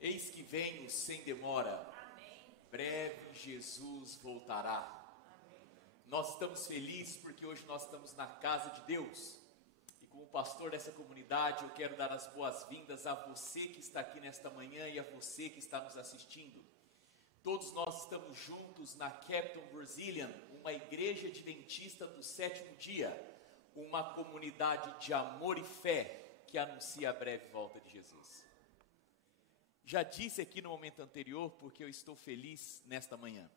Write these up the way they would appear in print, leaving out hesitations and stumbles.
Eis que venho sem demora. Amém. Breve Jesus voltará. Amém. Nós estamos felizes porque hoje nós estamos na casa de Deus. E como pastor dessa comunidade, eu quero dar as boas-vindas a você que está aqui nesta manhã e a você que está nos assistindo. Todos nós estamos juntos na Capital Brazilian, uma igreja adventista do sétimo dia, uma comunidade de amor e fé que anuncia a breve volta de Jesus. Já disse aqui no momento anterior porque eu estou feliz nesta manhã.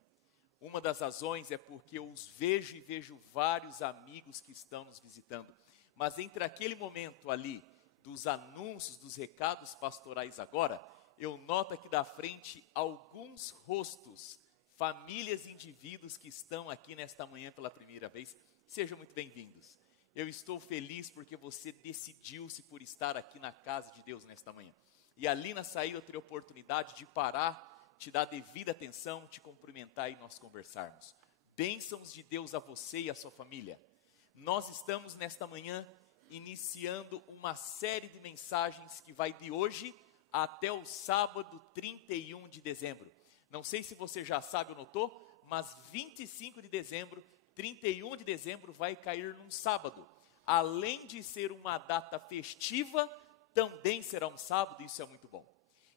Uma das razões é porque eu os vejo e vejo vários amigos que estão nos visitando. Mas entre aquele momento ali, dos anúncios, dos recados pastorais agora, eu noto aqui da frente alguns rostos, famílias e indivíduos que estão aqui nesta manhã pela primeira vez. Sejam muito bem-vindos. Eu estou feliz porque você decidiu-se por estar aqui na casa de Deus nesta manhã. E ali na saída eu terei a oportunidade de parar, te dar devida atenção, te cumprimentar e nós conversarmos. Bênçãos de Deus a você e a sua família. Nós estamos nesta manhã iniciando uma série de mensagens que vai de hoje até o sábado 31 de dezembro. Não sei se você já sabe ou notou, mas 25 de dezembro, 31 de dezembro vai cair num sábado. Além de ser uma data festiva, também será um sábado, isso é muito bom.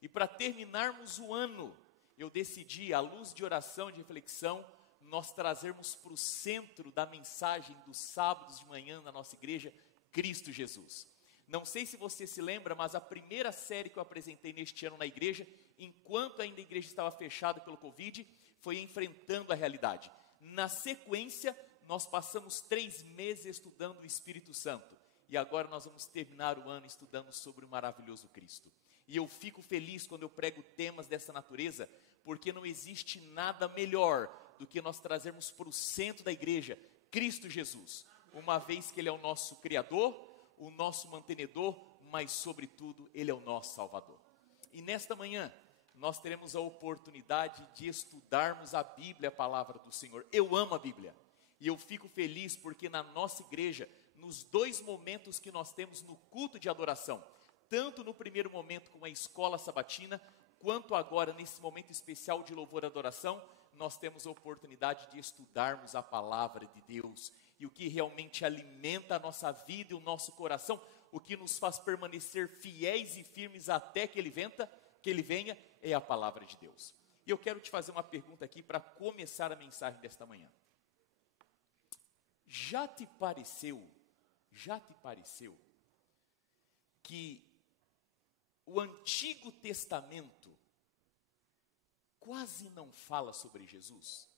E para terminarmos o ano, eu decidi, à luz de oração e de reflexão, nós trazermos para o centro da mensagem dos sábados de manhã na nossa igreja, Cristo Jesus. Não sei se você se lembra, mas a primeira série que eu apresentei neste ano na igreja, enquanto ainda a igreja estava fechada pelo Covid, foi Enfrentando a Realidade. Na sequência, nós passamos 3 meses estudando o Espírito Santo. E agora nós vamos terminar o ano estudando sobre o maravilhoso Cristo. E eu fico feliz quando eu prego temas dessa natureza, porque não existe nada melhor do que nós trazermos para o centro da igreja Cristo Jesus, uma vez que Ele é o nosso Criador, o nosso mantenedor, mas sobretudo Ele é o nosso Salvador. E nesta manhã nós teremos a oportunidade de estudarmos a Bíblia, a palavra do Senhor. Eu amo a Bíblia e eu fico feliz porque na nossa igreja, nos 2 momentos que nós temos no culto de adoração, tanto no primeiro momento com a escola sabatina, quanto agora nesse momento especial de louvor e adoração, nós temos a oportunidade de estudarmos a palavra de Deus, e o que realmente alimenta a nossa vida e o nosso coração, o que nos faz permanecer fiéis e firmes até que Ele venha, é a palavra de Deus. E eu quero te fazer uma pergunta aqui para começar a mensagem desta manhã. Já te pareceu que o Antigo Testamento quase não fala sobre Jesus?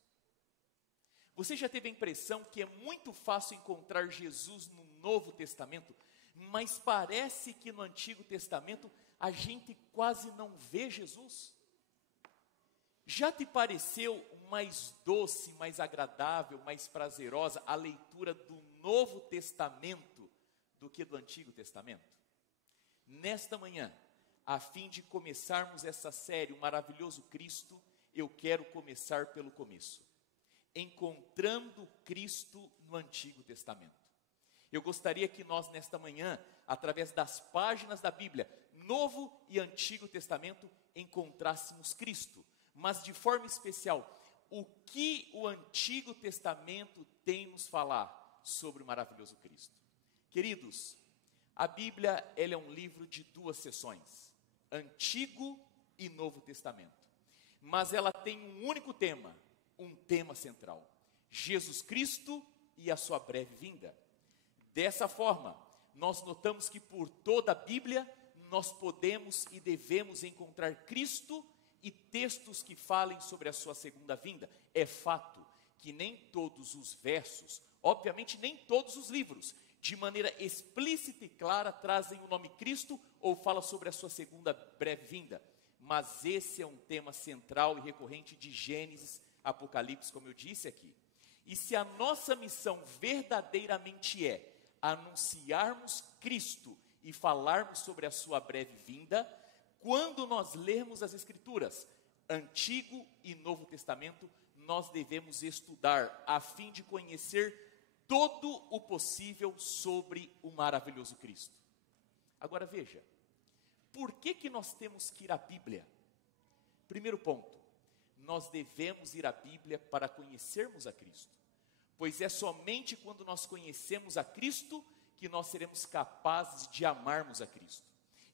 Você já teve a impressão que é muito fácil encontrar Jesus no Novo Testamento, mas parece que no Antigo Testamento a gente quase não vê Jesus? Já te pareceu mais doce, mais agradável, mais prazerosa a leitura do Novo Testamento do que do Antigo Testamento? Nesta manhã, a fim de começarmos essa série, o maravilhoso Cristo, eu quero começar pelo começo. Encontrando Cristo no Antigo Testamento. Eu gostaria que nós nesta manhã, através das páginas da Bíblia, Novo e Antigo Testamento, encontrássemos Cristo. Mas de forma especial, o que o Antigo Testamento tem nos falar sobre o maravilhoso Cristo? Queridos, a Bíblia ela é um livro de 2 seções, Antigo e Novo Testamento. Mas ela tem um único tema, um tema central: Jesus Cristo e a sua breve vinda. Dessa forma, nós notamos que por toda a Bíblia, nós podemos e devemos encontrar Cristo e textos que falem sobre a sua segunda vinda. É fato que nem todos os versos, obviamente nem todos os livros, de maneira explícita e clara, trazem o nome Cristo ou fala sobre a sua segunda breve vinda. Mas esse é um tema central e recorrente de Gênesis, Apocalipse, como eu disse aqui. E se a nossa missão verdadeiramente é anunciarmos Cristo e falarmos sobre a sua breve vinda, quando nós lermos as Escrituras, Antigo e Novo Testamento, nós devemos estudar a fim de conhecer todo o possível sobre o maravilhoso Cristo. Agora veja, por que nós temos que ir à Bíblia? Primeiro ponto, nós devemos ir à Bíblia para conhecermos a Cristo, pois é somente quando nós conhecemos a Cristo que nós seremos capazes de amarmos a Cristo.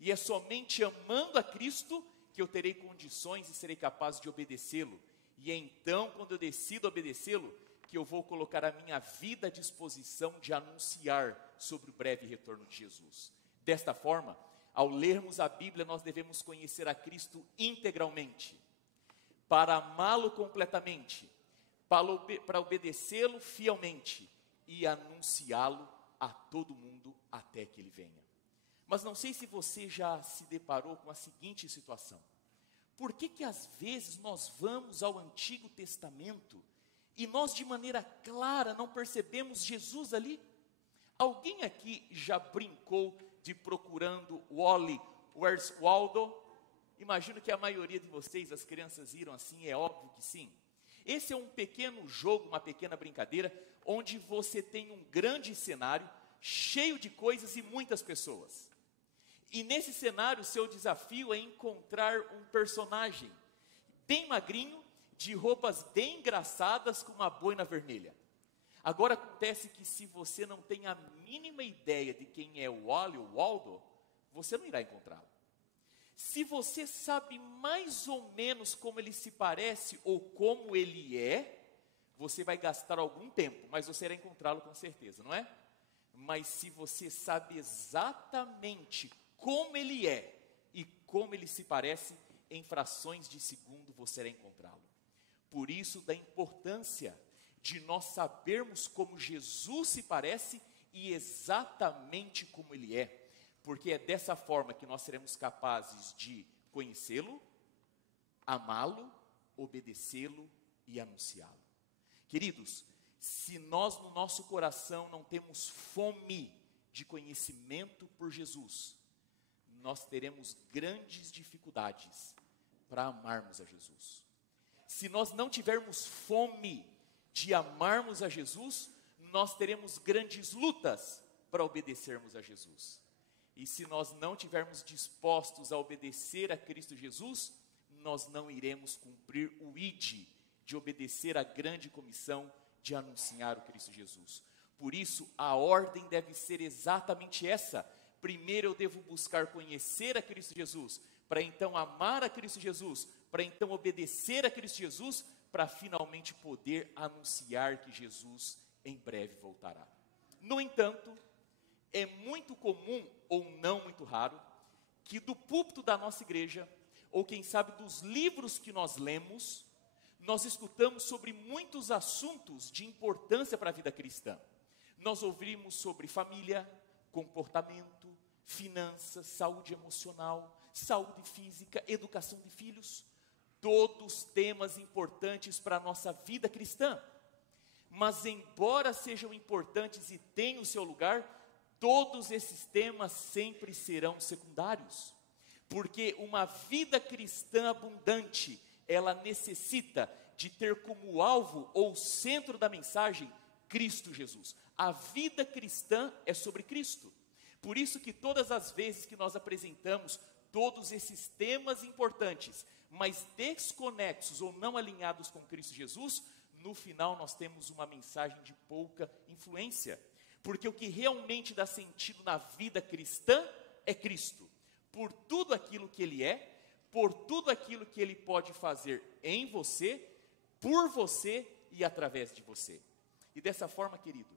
E é somente amando a Cristo que eu terei condições e serei capaz de obedecê-lo. E é então, quando eu decido obedecê-lo, que eu vou colocar a minha vida à disposição de anunciar sobre o breve retorno de Jesus. Desta forma, ao lermos a Bíblia, nós devemos conhecer a Cristo integralmente, para amá-lo completamente, para obedecê-lo fielmente e anunciá-lo a todo mundo até que ele venha. Mas não sei se você já se deparou com a seguinte situação: por que às vezes nós vamos ao Antigo Testamento e nós de maneira clara não percebemos Jesus ali? Alguém aqui já brincou de procurando Wally, Where's Waldo? Imagino que a maioria de vocês, as crianças, viram assim, é óbvio que sim. Esse é um pequeno jogo, uma pequena brincadeira, onde você tem um grande cenário, cheio de coisas e muitas pessoas. E nesse cenário, o seu desafio é encontrar um personagem bem magrinho, de roupas bem engraçadas, com uma boina vermelha. Agora acontece que se você não tem a mínima ideia de quem é o Wally ou Waldo, você não irá encontrá-lo. Se você sabe mais ou menos como ele se parece ou como ele é, você vai gastar algum tempo, mas você irá encontrá-lo com certeza, não é? Mas se você sabe exatamente como ele é e como ele se parece, em frações de segundo você irá encontrá-lo. Por isso da importância de nós sabermos como Jesus se parece e exatamente como ele é, porque é dessa forma que nós seremos capazes de conhecê-lo, amá-lo, obedecê-lo e anunciá-lo. Queridos, se nós no nosso coração não temos fome de conhecimento por Jesus, nós teremos grandes dificuldades para amarmos a Jesus. Se nós não tivermos fome de amarmos a Jesus, nós teremos grandes lutas para obedecermos a Jesus. E se nós não tivermos dispostos a obedecer a Cristo Jesus, nós não iremos cumprir o ID de obedecer à grande comissão de anunciar o Cristo Jesus. Por isso, a ordem deve ser exatamente essa. Primeiro eu devo buscar conhecer a Cristo Jesus, para então amar a Cristo Jesus, para então obedecer a Cristo Jesus, para finalmente poder anunciar que Jesus em breve voltará. No entanto, é muito comum, ou não muito raro, que do púlpito da nossa igreja, ou quem sabe dos livros que nós lemos, nós escutamos sobre muitos assuntos de importância para a vida cristã. Nós ouvimos sobre família, comportamento, finanças, saúde emocional, saúde física, educação de filhos, todos temas importantes para a nossa vida cristã. Mas embora sejam importantes e tenham o seu lugar, todos esses temas sempre serão secundários, porque uma vida cristã abundante, ela necessita de ter como alvo ou centro da mensagem Cristo Jesus. A vida cristã é sobre Cristo. Por isso que todas as vezes que nós apresentamos todos esses temas importantes, mas desconexos ou não alinhados com Cristo Jesus, no final nós temos uma mensagem de pouca influência. Porque o que realmente dá sentido na vida cristã é Cristo. Por tudo aquilo que Ele é, por tudo aquilo que Ele pode fazer em você, por você e através de você. E dessa forma, querido,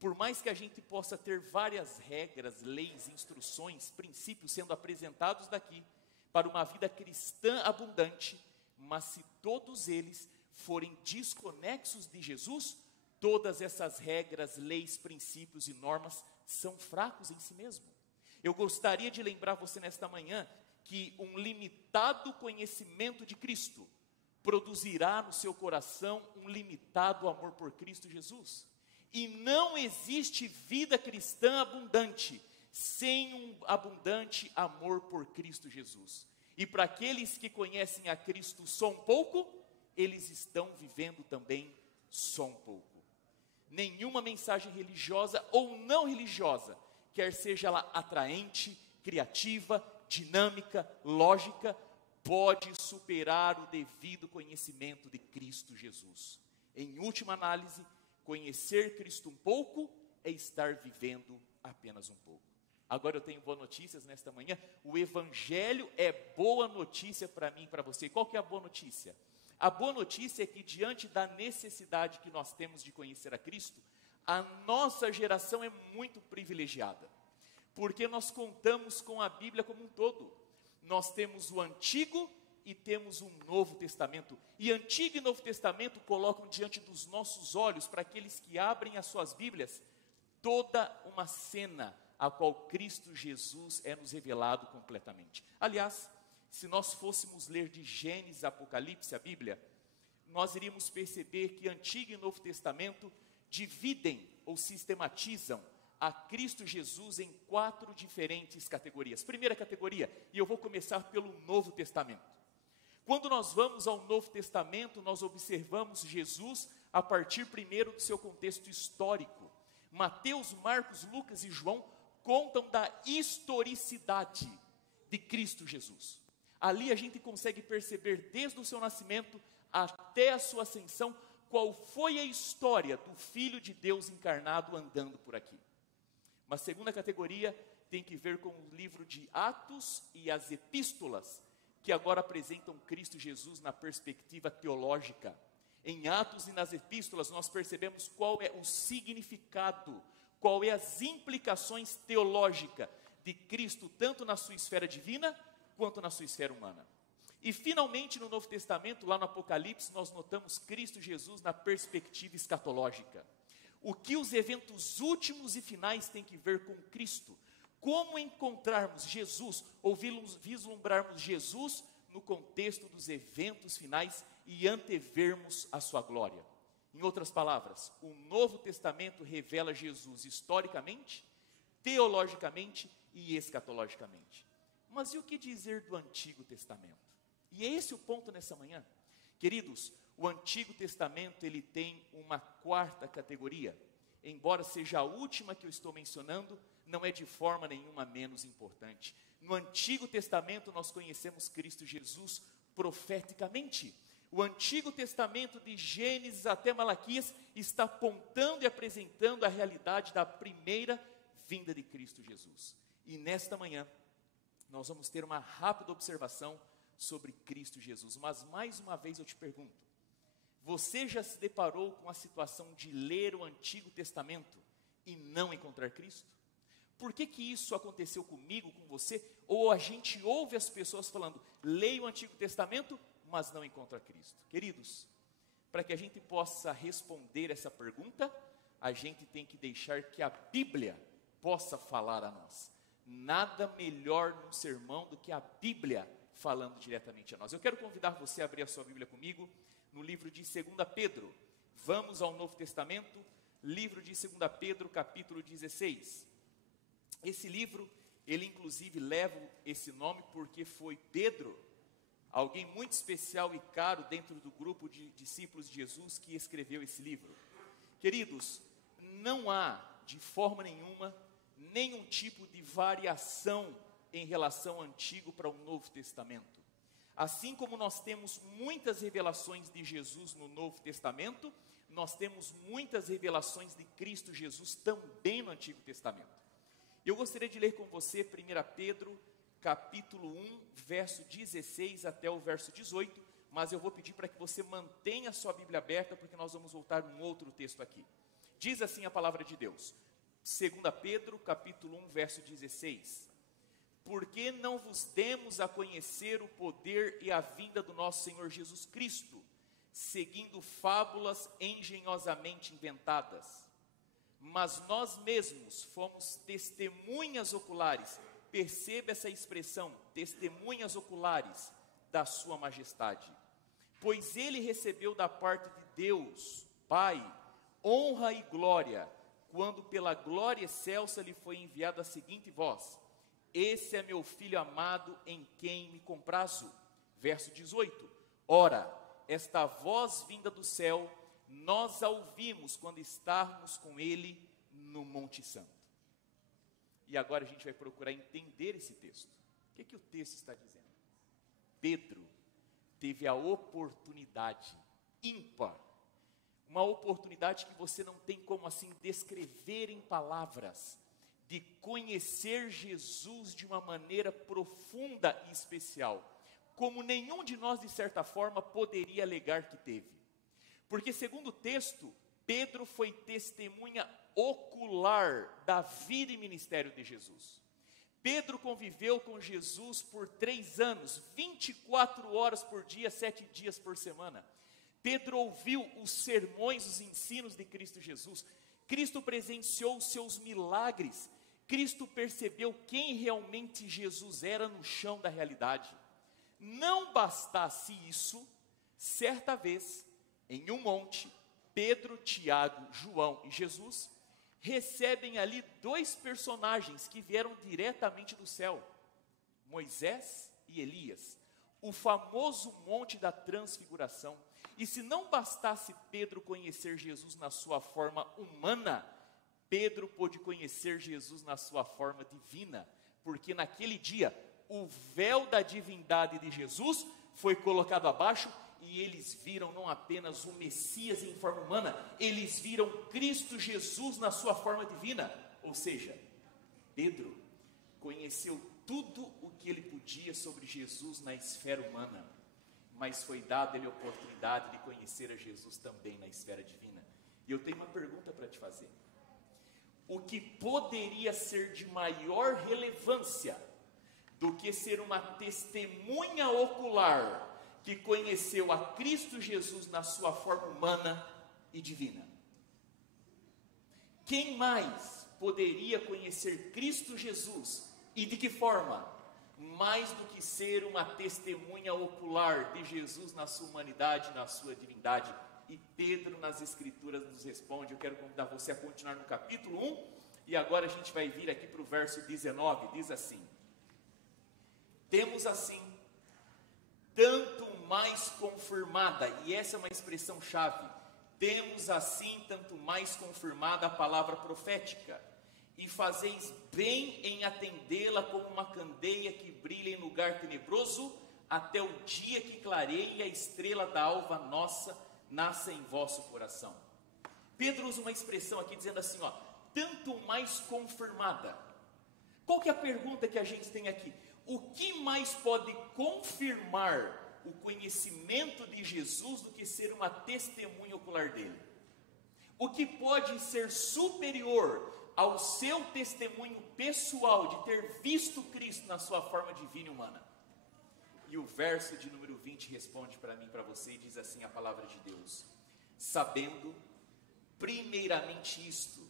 por mais que a gente possa ter várias regras, leis, instruções, princípios sendo apresentados daqui para uma vida cristã abundante, mas se todos eles forem desconexos de Jesus, todas essas regras, leis, princípios e normas são fracos em si mesmo. Eu gostaria de lembrar você nesta manhã que um limitado conhecimento de Cristo produzirá no seu coração um limitado amor por Cristo Jesus. E não existe vida cristã abundante sem um abundante amor por Cristo Jesus. E para aqueles que conhecem a Cristo só um pouco, eles estão vivendo também só um pouco. Nenhuma mensagem religiosa ou não religiosa, quer seja ela atraente, criativa, dinâmica, lógica, pode superar o devido conhecimento de Cristo Jesus. Em última análise, conhecer Cristo um pouco é estar vivendo apenas um pouco. Agora eu tenho boas notícias nesta manhã. O Evangelho é boa notícia para mim e para você. Qual que é a boa notícia? A boa notícia é que diante da necessidade que nós temos de conhecer a Cristo, a nossa geração é muito privilegiada, porque nós contamos com a Bíblia como um todo. Nós temos o Antigo e temos um Novo Testamento, e Antigo e Novo Testamento colocam diante dos nossos olhos, para aqueles que abrem as suas Bíblias, toda uma cena a qual Cristo Jesus é nos revelado completamente. Aliás, se nós fôssemos ler de Gênesis a Apocalipse, a Bíblia, nós iríamos perceber que Antigo e Novo Testamento dividem ou sistematizam a Cristo Jesus em 4 diferentes categorias. Primeira categoria, e eu vou começar pelo Novo Testamento. Quando nós vamos ao Novo Testamento, nós observamos Jesus a partir primeiro do seu contexto histórico. Mateus, Marcos, Lucas e João contam da historicidade de Cristo Jesus. Ali a gente consegue perceber desde o seu nascimento até a sua ascensão, qual foi a história do Filho de Deus encarnado andando por aqui. Uma segunda categoria tem que ver com o livro de Atos e as epístolas, que agora apresentam Cristo Jesus na perspectiva teológica. Em Atos e nas epístolas nós percebemos qual é o significado, qual é as implicações teológicas de Cristo, tanto na sua esfera divina, quanto na sua esfera humana. E finalmente no Novo Testamento, lá no Apocalipse, nós notamos Cristo Jesus na perspectiva escatológica. O que os eventos últimos e finais têm que ver com Cristo? Como encontrarmos Jesus, ou vislumbrarmos Jesus no contexto dos eventos finais e antevermos a sua glória? Em outras palavras, o Novo Testamento revela Jesus historicamente, teologicamente e escatologicamente. Mas e o que dizer do Antigo Testamento? E é esse o ponto nessa manhã. Queridos, o Antigo Testamento ele tem uma 4ª categoria. Embora seja a última que eu estou mencionando, não é de forma nenhuma menos importante. No Antigo Testamento nós conhecemos Cristo Jesus profeticamente. O Antigo Testamento de Gênesis até Malaquias está apontando e apresentando a realidade da primeira vinda de Cristo Jesus. E nesta manhã nós vamos ter uma rápida observação sobre Cristo Jesus. Mas mais uma vez eu te pergunto, você já se deparou com a situação de ler o Antigo Testamento e não encontrar Cristo? Por que que isso aconteceu comigo, com você? Ou a gente ouve as pessoas falando, leia o Antigo Testamento, mas não encontra Cristo? Queridos, para que a gente possa responder essa pergunta, a gente tem que deixar que a Bíblia possa falar a nós. Nada melhor num sermão do que a Bíblia falando diretamente a nós. Eu quero convidar você a abrir a sua Bíblia comigo no livro de 2 Pedro. Vamos ao Novo Testamento, livro de 2 Pedro, capítulo 16. Esse livro, ele inclusive leva esse nome porque foi Pedro, alguém muito especial e caro dentro do grupo de discípulos de Jesus, que escreveu esse livro. Queridos, não há de forma nenhuma nenhum tipo de variação em relação ao Antigo para o Novo Testamento. Assim como nós temos muitas revelações de Jesus no Novo Testamento, nós temos muitas revelações de Cristo Jesus também no Antigo Testamento. Eu gostaria de ler com você 1 Pedro, capítulo 1, verso 16 até o verso 18, mas eu vou pedir para que você mantenha a sua Bíblia aberta, porque nós vamos voltar num outro texto aqui. Diz assim a palavra de Deus, 2 Pedro, capítulo 1, verso 16. Porque não vos demos a conhecer o poder e a vinda do nosso Senhor Jesus Cristo, seguindo fábulas engenhosamente inventadas, mas nós mesmos fomos testemunhas oculares, perceba essa expressão, testemunhas oculares da sua majestade, pois ele recebeu da parte de Deus, Pai, honra e glória, quando pela glória excelsa lhe foi enviada a seguinte voz: esse é meu filho amado em quem me comprazo. Verso 18, ora, esta voz vinda do céu, nós a ouvimos quando estávamos com ele no Monte Santo. E agora a gente vai procurar entender esse texto. O que o texto está dizendo? Pedro teve a oportunidade ímpar, uma oportunidade que você não tem como assim descrever em palavras, de conhecer Jesus de uma maneira profunda e especial, como nenhum de nós de certa forma poderia alegar que teve. Porque segundo o texto, Pedro foi testemunha ocular da vida e ministério de Jesus. Pedro conviveu com Jesus por 3 anos, 24 horas por dia, 7 dias por semana. Pedro ouviu os sermões, os ensinos de Cristo Jesus. Cristo presenciou os seus milagres. Cristo percebeu quem realmente Jesus era no chão da realidade. Não bastasse isso, certa vez, em um monte, Pedro, Tiago, João e Jesus recebem ali 2 personagens que vieram diretamente do céu, Moisés e Elias, o famoso monte da transfiguração. E se não bastasse Pedro conhecer Jesus na sua forma humana, Pedro pôde conhecer Jesus na sua forma divina, porque naquele dia o véu da divindade de Jesus foi colocado abaixo e eles viram não apenas o Messias em forma humana, eles viram Cristo Jesus na sua forma divina. Ou seja, Pedro conheceu tudo o que ele podia sobre Jesus na esfera humana, mas foi dada ele a oportunidade de conhecer a Jesus também na esfera divina. E eu tenho uma pergunta para te fazer. O que poderia ser de maior relevância do que ser uma testemunha ocular que conheceu a Cristo Jesus na sua forma humana e divina? Quem mais poderia conhecer Cristo Jesus e de que forma? Mais do que ser uma testemunha ocular de Jesus na sua humanidade, na sua divindade. E Pedro nas Escrituras nos responde. Eu quero convidar você a continuar no capítulo 1, e agora a gente vai vir aqui para o verso 19, diz assim: temos assim, tanto mais confirmada, e essa é uma expressão chave, temos assim tanto mais confirmada a palavra profética, e fazeis bem em atendê-la como uma candeia que brilha em lugar tenebroso, até o dia que clareie a estrela da alva nossa, nasça em vosso coração. Pedro usa uma expressão aqui dizendo assim, tanto mais confirmada. Qual que é a pergunta que a gente tem aqui? O que mais pode confirmar o conhecimento de Jesus do que ser uma testemunha ocular dele? O que pode ser superior ao seu testemunho pessoal de ter visto Cristo na sua forma divina e humana? E o verso de número 20 responde para mim, para você, e diz assim a palavra de Deus: sabendo primeiramente isto,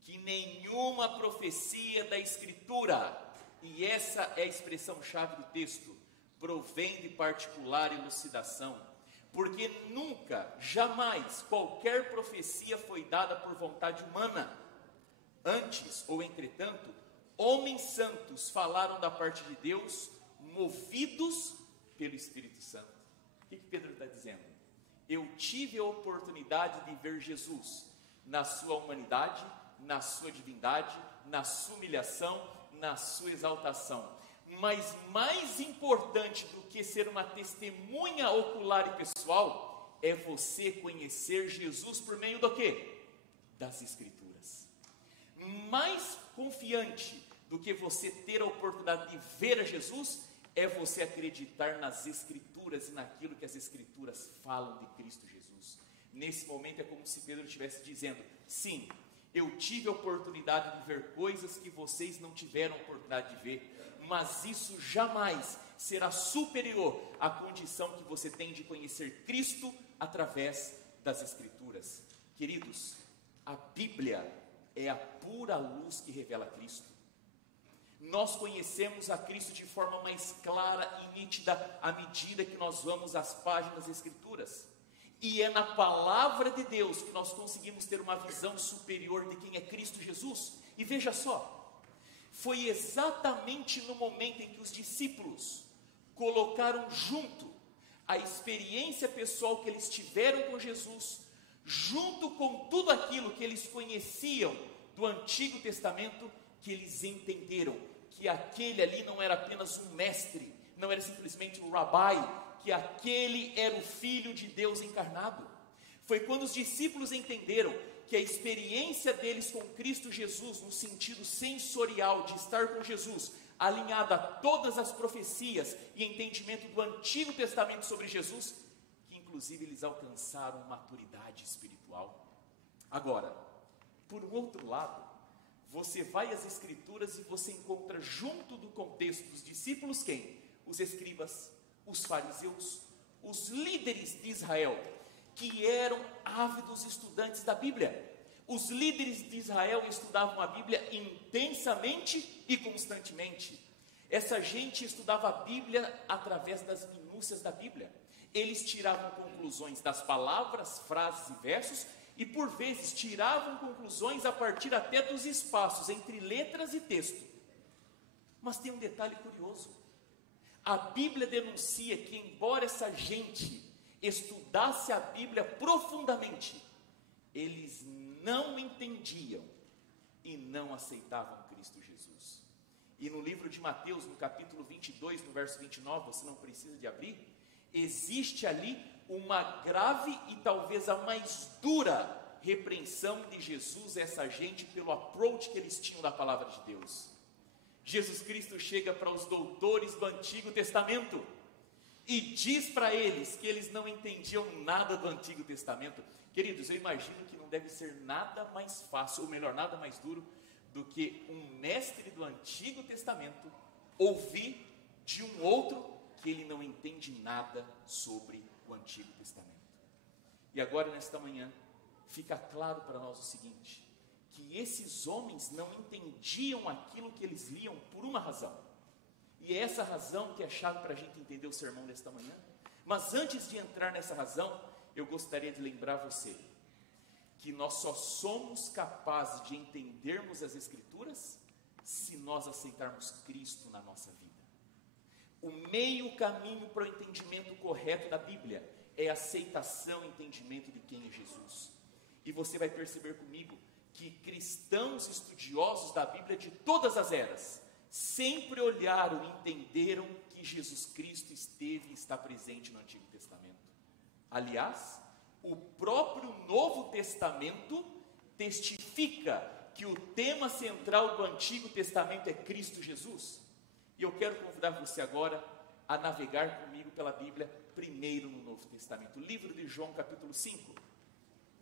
que nenhuma profecia da Escritura, e essa é a expressão chave do texto, provém de particular elucidação, porque nunca, jamais, qualquer profecia foi dada por vontade humana. Antes, ou entretanto, homens santos falaram da parte de Deus, movidos pelo Espírito Santo. O que Pedro está dizendo? Eu tive a oportunidade de ver Jesus na sua humanidade, na sua divindade, na sua humilhação, na sua exaltação. Mas mais importante do que ser uma testemunha ocular e pessoal, é você conhecer Jesus por meio do quê? Das Escrituras. Mais confiante do que você ter a oportunidade de ver a Jesus, é você acreditar nas Escrituras e naquilo que as Escrituras falam de Cristo Jesus. Nesse momento é como se Pedro estivesse dizendo, sim, eu tive a oportunidade de ver coisas que vocês não tiveram a oportunidade de ver, mas isso jamais será superior à condição que você tem de conhecer Cristo através das Escrituras. Queridos, a Bíblia é a pura luz que revela Cristo. Nós conhecemos a Cristo de forma mais clara e nítida à medida que nós vamos às páginas das Escrituras. E é na palavra de Deus que nós conseguimos ter uma visão superior de quem é Cristo Jesus. E veja só, foi exatamente no momento em que os discípulos colocaram junto a experiência pessoal que eles tiveram com Jesus, junto com tudo aquilo que eles conheciam do Antigo Testamento, que eles entenderam que aquele ali não era apenas um mestre, não era simplesmente um rabai, que aquele era o Filho de Deus encarnado. Foi quando os discípulos entenderam que a experiência deles com Cristo Jesus, no sentido sensorial de estar com Jesus, alinhada a todas as profecias e entendimento do Antigo Testamento sobre Jesus, que inclusive eles alcançaram maturidade espiritual. Agora, por um outro lado, você vai às Escrituras e você encontra junto do contexto dos discípulos quem? Os escribas, os fariseus, os líderes de Israel, que eram ávidos estudantes da Bíblia. Os líderes de Israel estudavam a Bíblia intensamente e constantemente. Essa gente estudava a Bíblia através das minúcias da Bíblia. Eles tiravam conclusões das palavras, frases e versos, e por vezes tiravam conclusões a partir até dos espaços entre letras e texto. Mas tem um detalhe curioso. A Bíblia denuncia que, embora essa gente estudasse a Bíblia profundamente, eles não entendiam e não aceitavam Cristo Jesus. E no livro de Mateus, no capítulo 22, no verso 29, você não precisa de abrir, existe ali uma grave e talvez a mais dura repreensão de Jesus a essa gente pelo approach que eles tinham da palavra de Deus. Jesus Cristo chega para os doutores do Antigo Testamento e diz para eles que eles não entendiam nada do Antigo Testamento. Queridos, eu imagino que não deve ser nada mais fácil, ou melhor, nada mais duro, do que um mestre do Antigo Testamento ouvir de um outro que ele não entende nada sobre o Antigo Testamento. E agora, nesta manhã, fica claro para nós o seguinte, que esses homens não entendiam aquilo que eles liam por uma razão. E é essa razão que é chave para a gente entender o sermão desta manhã. Mas antes de entrar nessa razão, eu gostaria de lembrar você que nós só somos capazes de entendermos as Escrituras se nós aceitarmos Cristo na nossa vida. O meio caminho para o entendimento correto da Bíblia é a aceitação e entendimento de quem é Jesus. E você vai perceber comigo que cristãos estudiosos da Bíblia de todas as eras sempre olharam e entenderam que Jesus Cristo esteve e está presente no Antigo Testamento. Aliás, o próprio Novo Testamento testifica que o tema central do Antigo Testamento é Cristo Jesus. E eu quero convidar você agora a navegar comigo pela Bíblia, primeiro no Novo Testamento. Livro de João, capítulo 5.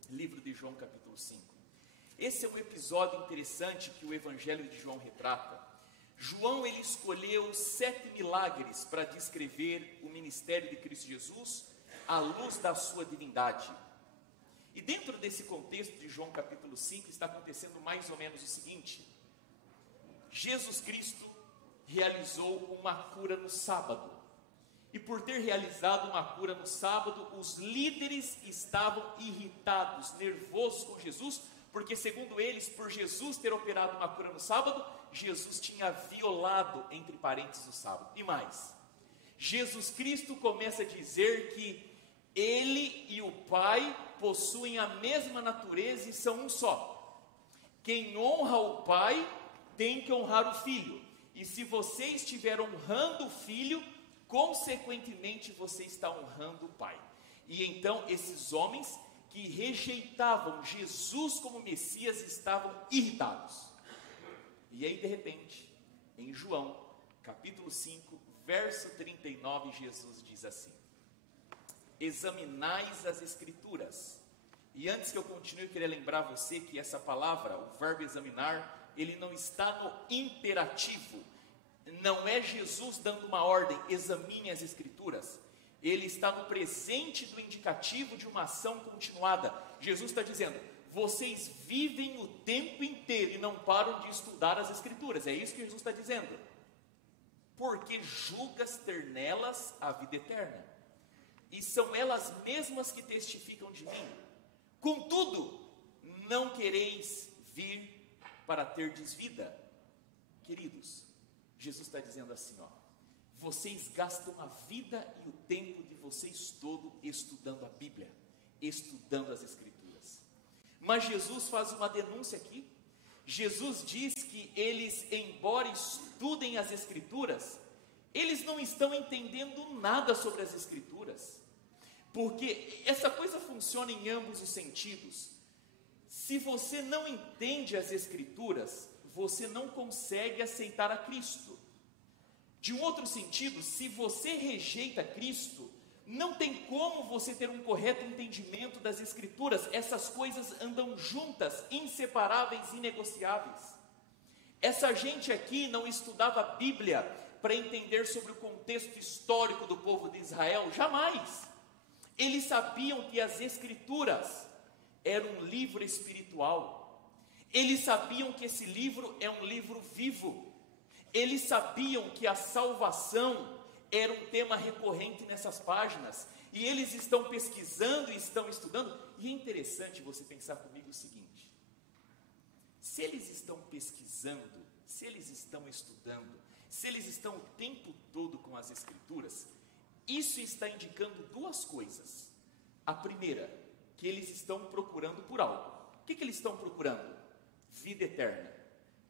Livro de João, capítulo 5. Esse é um episódio interessante que o Evangelho de João retrata. João, ele escolheu 7 milagres para descrever o ministério de Cristo Jesus à luz da sua divindade. E dentro desse contexto de João capítulo 5 está acontecendo mais ou menos o seguinte: Jesus Cristo realizou uma cura no sábado. E por ter realizado uma cura no sábado, os líderes estavam irritados, nervosos com Jesus, porque segundo eles, por Jesus ter operado uma cura no sábado, Jesus tinha violado, entre parênteses, o sábado. E mais, Jesus Cristo começa a dizer que Ele e o Pai possuem a mesma natureza e são um só. Quem honra o Pai tem que honrar o Filho. E se você estiver honrando o Filho, consequentemente você está honrando o Pai. E então esses homens que rejeitavam Jesus como Messias estavam irritados. E aí de repente, em João capítulo 5, verso 39, Jesus diz assim: examinais as Escrituras. E antes que eu continue, eu queria lembrar você que essa palavra, o verbo examinar, ele não está no imperativo. Não é Jesus dando uma ordem, examine as Escrituras. Ele está no presente do indicativo de uma ação continuada. Jesus está dizendo: vocês vivem o tempo inteiro e não param de estudar as Escrituras. É isso que Jesus está dizendo. Porque julgas ter nelas a vida eterna, e são elas mesmas que testificam de mim. Contudo, não quereis vir para terdes vida. Queridos, Jesus está dizendo assim, vocês gastam a vida e o tempo de vocês todo estudando a Bíblia, estudando as Escrituras. Mas Jesus faz uma denúncia aqui. Jesus diz que eles, embora estudem as Escrituras, eles não estão entendendo nada sobre as Escrituras, porque essa coisa funciona em ambos os sentidos. Se você não entende as Escrituras, você não consegue aceitar a Cristo. De um outro sentido, se você rejeita Cristo, não tem como você ter um correto entendimento das Escrituras. Essas coisas andam juntas, inseparáveis, inegociáveis. Essa gente aqui não estudava a Bíblia para entender sobre o contexto histórico do povo de Israel, jamais. Eles sabiam que as Escrituras eram um livro espiritual. Eles sabiam que esse livro é um livro vivo. Eles sabiam que a salvação era um tema recorrente nessas páginas. E eles estão pesquisando e estão estudando. E é interessante você pensar comigo o seguinte: se eles estão pesquisando, se eles estão estudando, se eles estão o tempo todo com as Escrituras, isso está indicando duas coisas. A primeira, que eles estão procurando por algo. O que eles estão procurando? Vida eterna.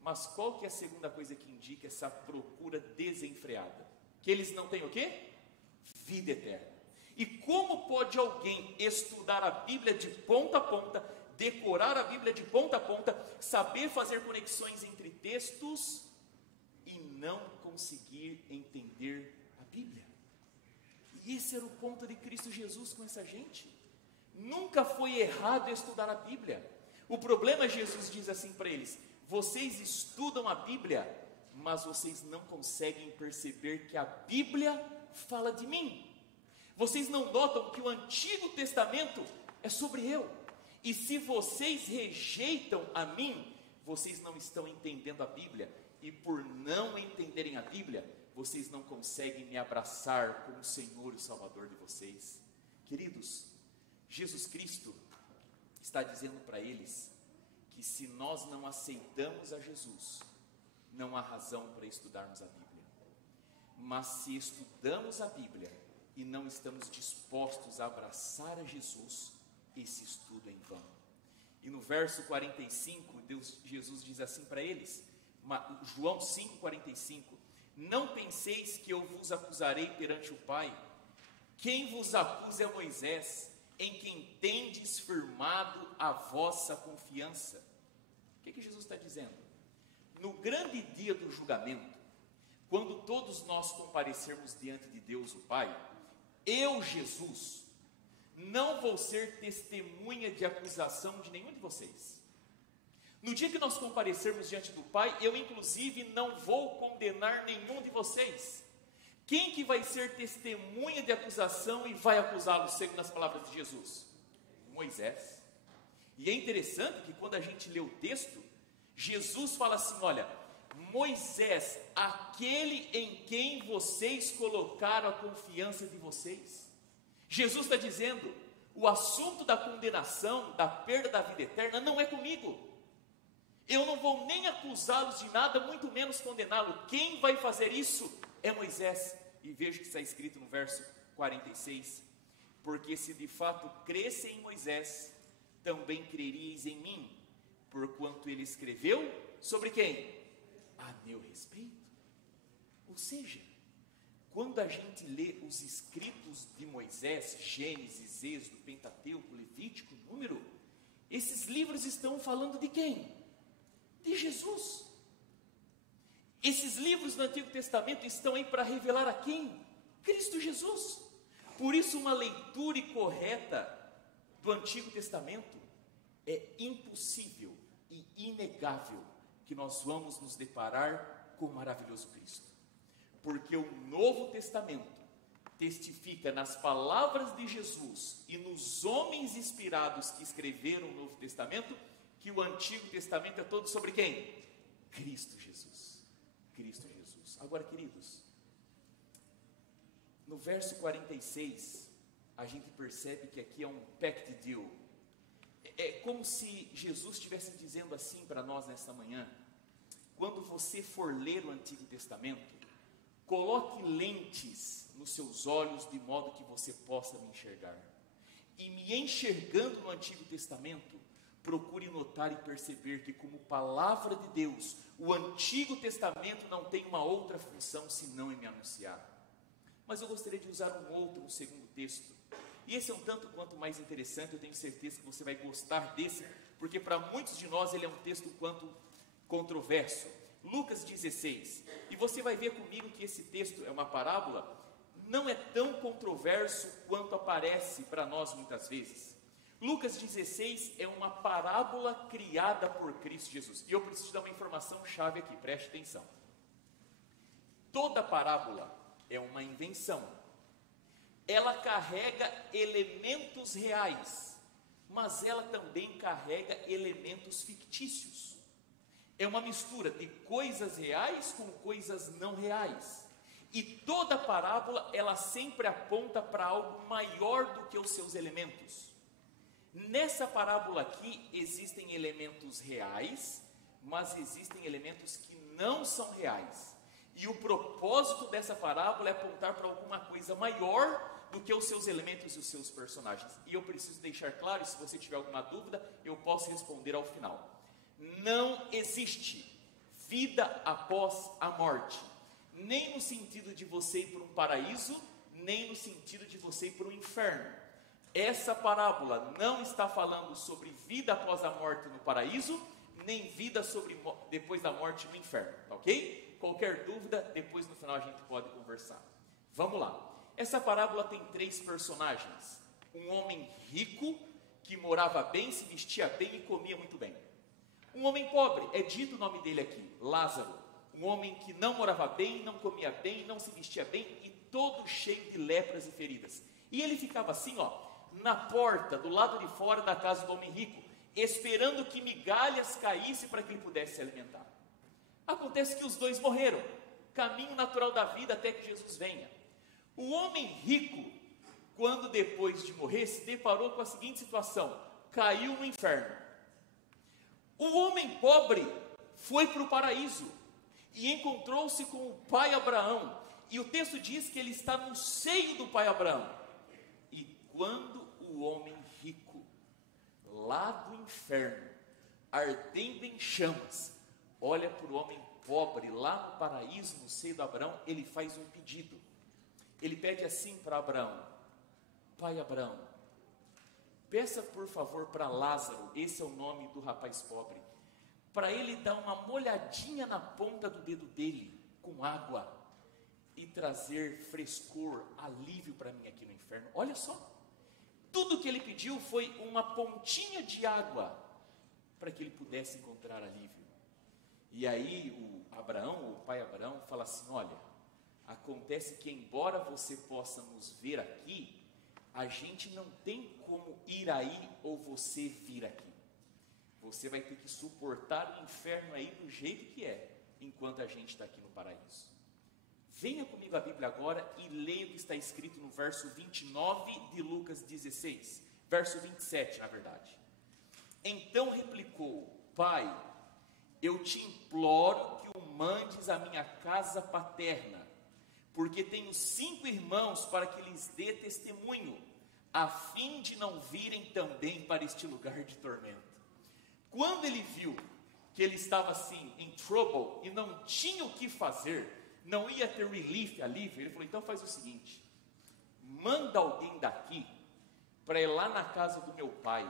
Mas qual que é a segunda coisa que indica essa procura desenfreada? Que eles não têm o quê? Vida eterna. E como pode alguém estudar a Bíblia de ponta a ponta, decorar a Bíblia de ponta a ponta, saber fazer conexões entre textos e não conseguir entender a Bíblia? E esse era o ponto de Cristo Jesus com essa gente. Nunca foi errado estudar a Bíblia. O problema, Jesus diz assim para eles: vocês estudam a Bíblia, mas vocês não conseguem perceber que a Bíblia fala de mim. Vocês não notam que o Antigo Testamento é sobre eu. E se vocês rejeitam a mim, vocês não estão entendendo a Bíblia. E por não entenderem a Bíblia, vocês não conseguem me abraçar como o Senhor e o Salvador de vocês. Queridos, Jesus Cristo está dizendo para eles que se nós não aceitamos a Jesus, não há razão para estudarmos a Bíblia. Mas se estudamos a Bíblia e não estamos dispostos a abraçar a Jesus, esse estudo é em vão. E no verso 45, Jesus diz assim para eles, João 5,45: não penseis que eu vos acusarei perante o Pai. Quem vos acusa é Moisés, em quem tendes firmado a vossa confiança. O que Jesus está dizendo? No grande dia do julgamento, quando todos nós comparecermos diante de Deus o Pai, eu, Jesus, não vou ser testemunha de acusação de nenhum de vocês. No dia que nós comparecermos diante do Pai, eu inclusive não vou condenar nenhum de vocês. Quem que vai ser testemunha de acusação e vai acusá-los, segundo as palavras de Jesus? Moisés. E é interessante que quando a gente lê o texto, Jesus fala assim: olha, Moisés, aquele em quem vocês colocaram a confiança de vocês. Jesus está dizendo, o assunto da condenação, da perda da vida eterna, não é comigo. Eu não vou nem acusá-los de nada, muito menos condená-lo. Quem vai fazer isso é Moisés. E veja que está escrito no verso 46: porque se de fato cresse em Moisés, também creríeis em mim, porquanto ele escreveu sobre quem? A meu respeito. Ou seja, quando a gente lê os escritos de Moisés, Gênesis, Êxodo, Pentateuco, Levítico, Número, esses livros estão falando de quem? De Jesus. Esses livros do Antigo Testamento estão aí para revelar a quem? Cristo Jesus. Por isso, uma leitura correta do Antigo Testamento é impossível e inegável que nós vamos nos deparar com o maravilhoso Cristo. Porque o Novo Testamento testifica nas palavras de Jesus e nos homens inspirados que escreveram o Novo Testamento, que o Antigo Testamento é todo sobre quem? Cristo Jesus. Cristo Jesus. Agora, queridos, no verso 46, a gente percebe que aqui é um pact deal. É como se Jesus estivesse dizendo assim para nós nesta manhã: quando você for ler o Antigo Testamento, coloque lentes nos seus olhos de modo que você possa me enxergar. E me enxergando no Antigo Testamento, procure notar e perceber que, como palavra de Deus, o Antigo Testamento não tem uma outra função senão em me anunciar. Mas eu gostaria de usar um segundo texto. E esse é um tanto quanto mais interessante, eu tenho certeza que você vai gostar desse, porque para muitos de nós ele é um texto quanto controverso. Lucas 16. E você vai ver comigo que esse texto é uma parábola, não é tão controverso quanto aparece para nós muitas vezes. Lucas 16 é uma parábola criada por Cristo Jesus. E eu preciso dar uma informação chave aqui, preste atenção. Toda parábola é uma invenção. Ela carrega elementos reais, mas ela também carrega elementos fictícios. É uma mistura de coisas reais com coisas não reais. E toda parábola, ela sempre aponta para algo maior do que os seus elementos. Nessa parábola aqui, existem elementos reais, mas existem elementos que não são reais. E o propósito dessa parábola é apontar para alguma coisa maior do que os seus elementos e os seus personagens. E eu preciso deixar claro, e se você tiver alguma dúvida, eu posso responder ao final. Não existe vida após a morte, nem no sentido de você ir para um paraíso, nem no sentido de você ir para um inferno. Essa parábola não está falando sobre vida após a morte no paraíso, nem vida depois da morte no inferno, ok? Qualquer dúvida, depois no final a gente pode conversar. Vamos lá. Essa parábola tem 3 personagens. Um homem rico, que morava bem, se vestia bem e comia muito bem. Um homem pobre, é dito o nome dele aqui, Lázaro. Um homem que não morava bem, não comia bem, não se vestia bem e todo cheio de lepras e feridas. E ele ficava assim, na porta, do lado de fora da casa do homem rico, esperando que migalhas caíssem para que ele pudesse se alimentar. Acontece que os dois morreram, caminho natural da vida até que Jesus venha. O homem rico, quando depois de morrer, se deparou com a seguinte situação: caiu no inferno. O homem pobre foi para o paraíso e encontrou-se com o pai Abraão. E o texto diz que ele está no seio do pai Abraão. E quando o homem rico, lá do inferno, ardendo em chamas, olha para o homem pobre, lá no paraíso, no seio de Abraão, ele faz um pedido. Ele pede assim para Abraão: pai Abraão, peça por favor para Lázaro, esse é o nome do rapaz pobre, para ele dar uma molhadinha na ponta do dedo dele, com água, e trazer frescor, alívio para mim aqui no inferno. Olha só, tudo que ele pediu foi uma pontinha de água, para que ele pudesse encontrar alívio. E aí o pai Abraão fala assim: olha, acontece que embora você possa nos ver aqui, a gente não tem como ir aí ou você vir aqui. Você vai ter que suportar o inferno aí do jeito que é, enquanto a gente está aqui no paraíso. Venha comigo a Bíblia agora e leia o que está escrito no verso 29 de Lucas 16, verso 27 na verdade. Então replicou: pai, eu te imploro que o mandes à minha casa paterna, porque tenho 5 irmãos para que lhes dê testemunho, a fim de não virem também para este lugar de tormento. Quando ele viu que ele estava assim, em trouble, e não tinha o que fazer, não ia ter relief, alívio, ele falou: então faz o seguinte, manda alguém daqui, para ir lá na casa do meu pai,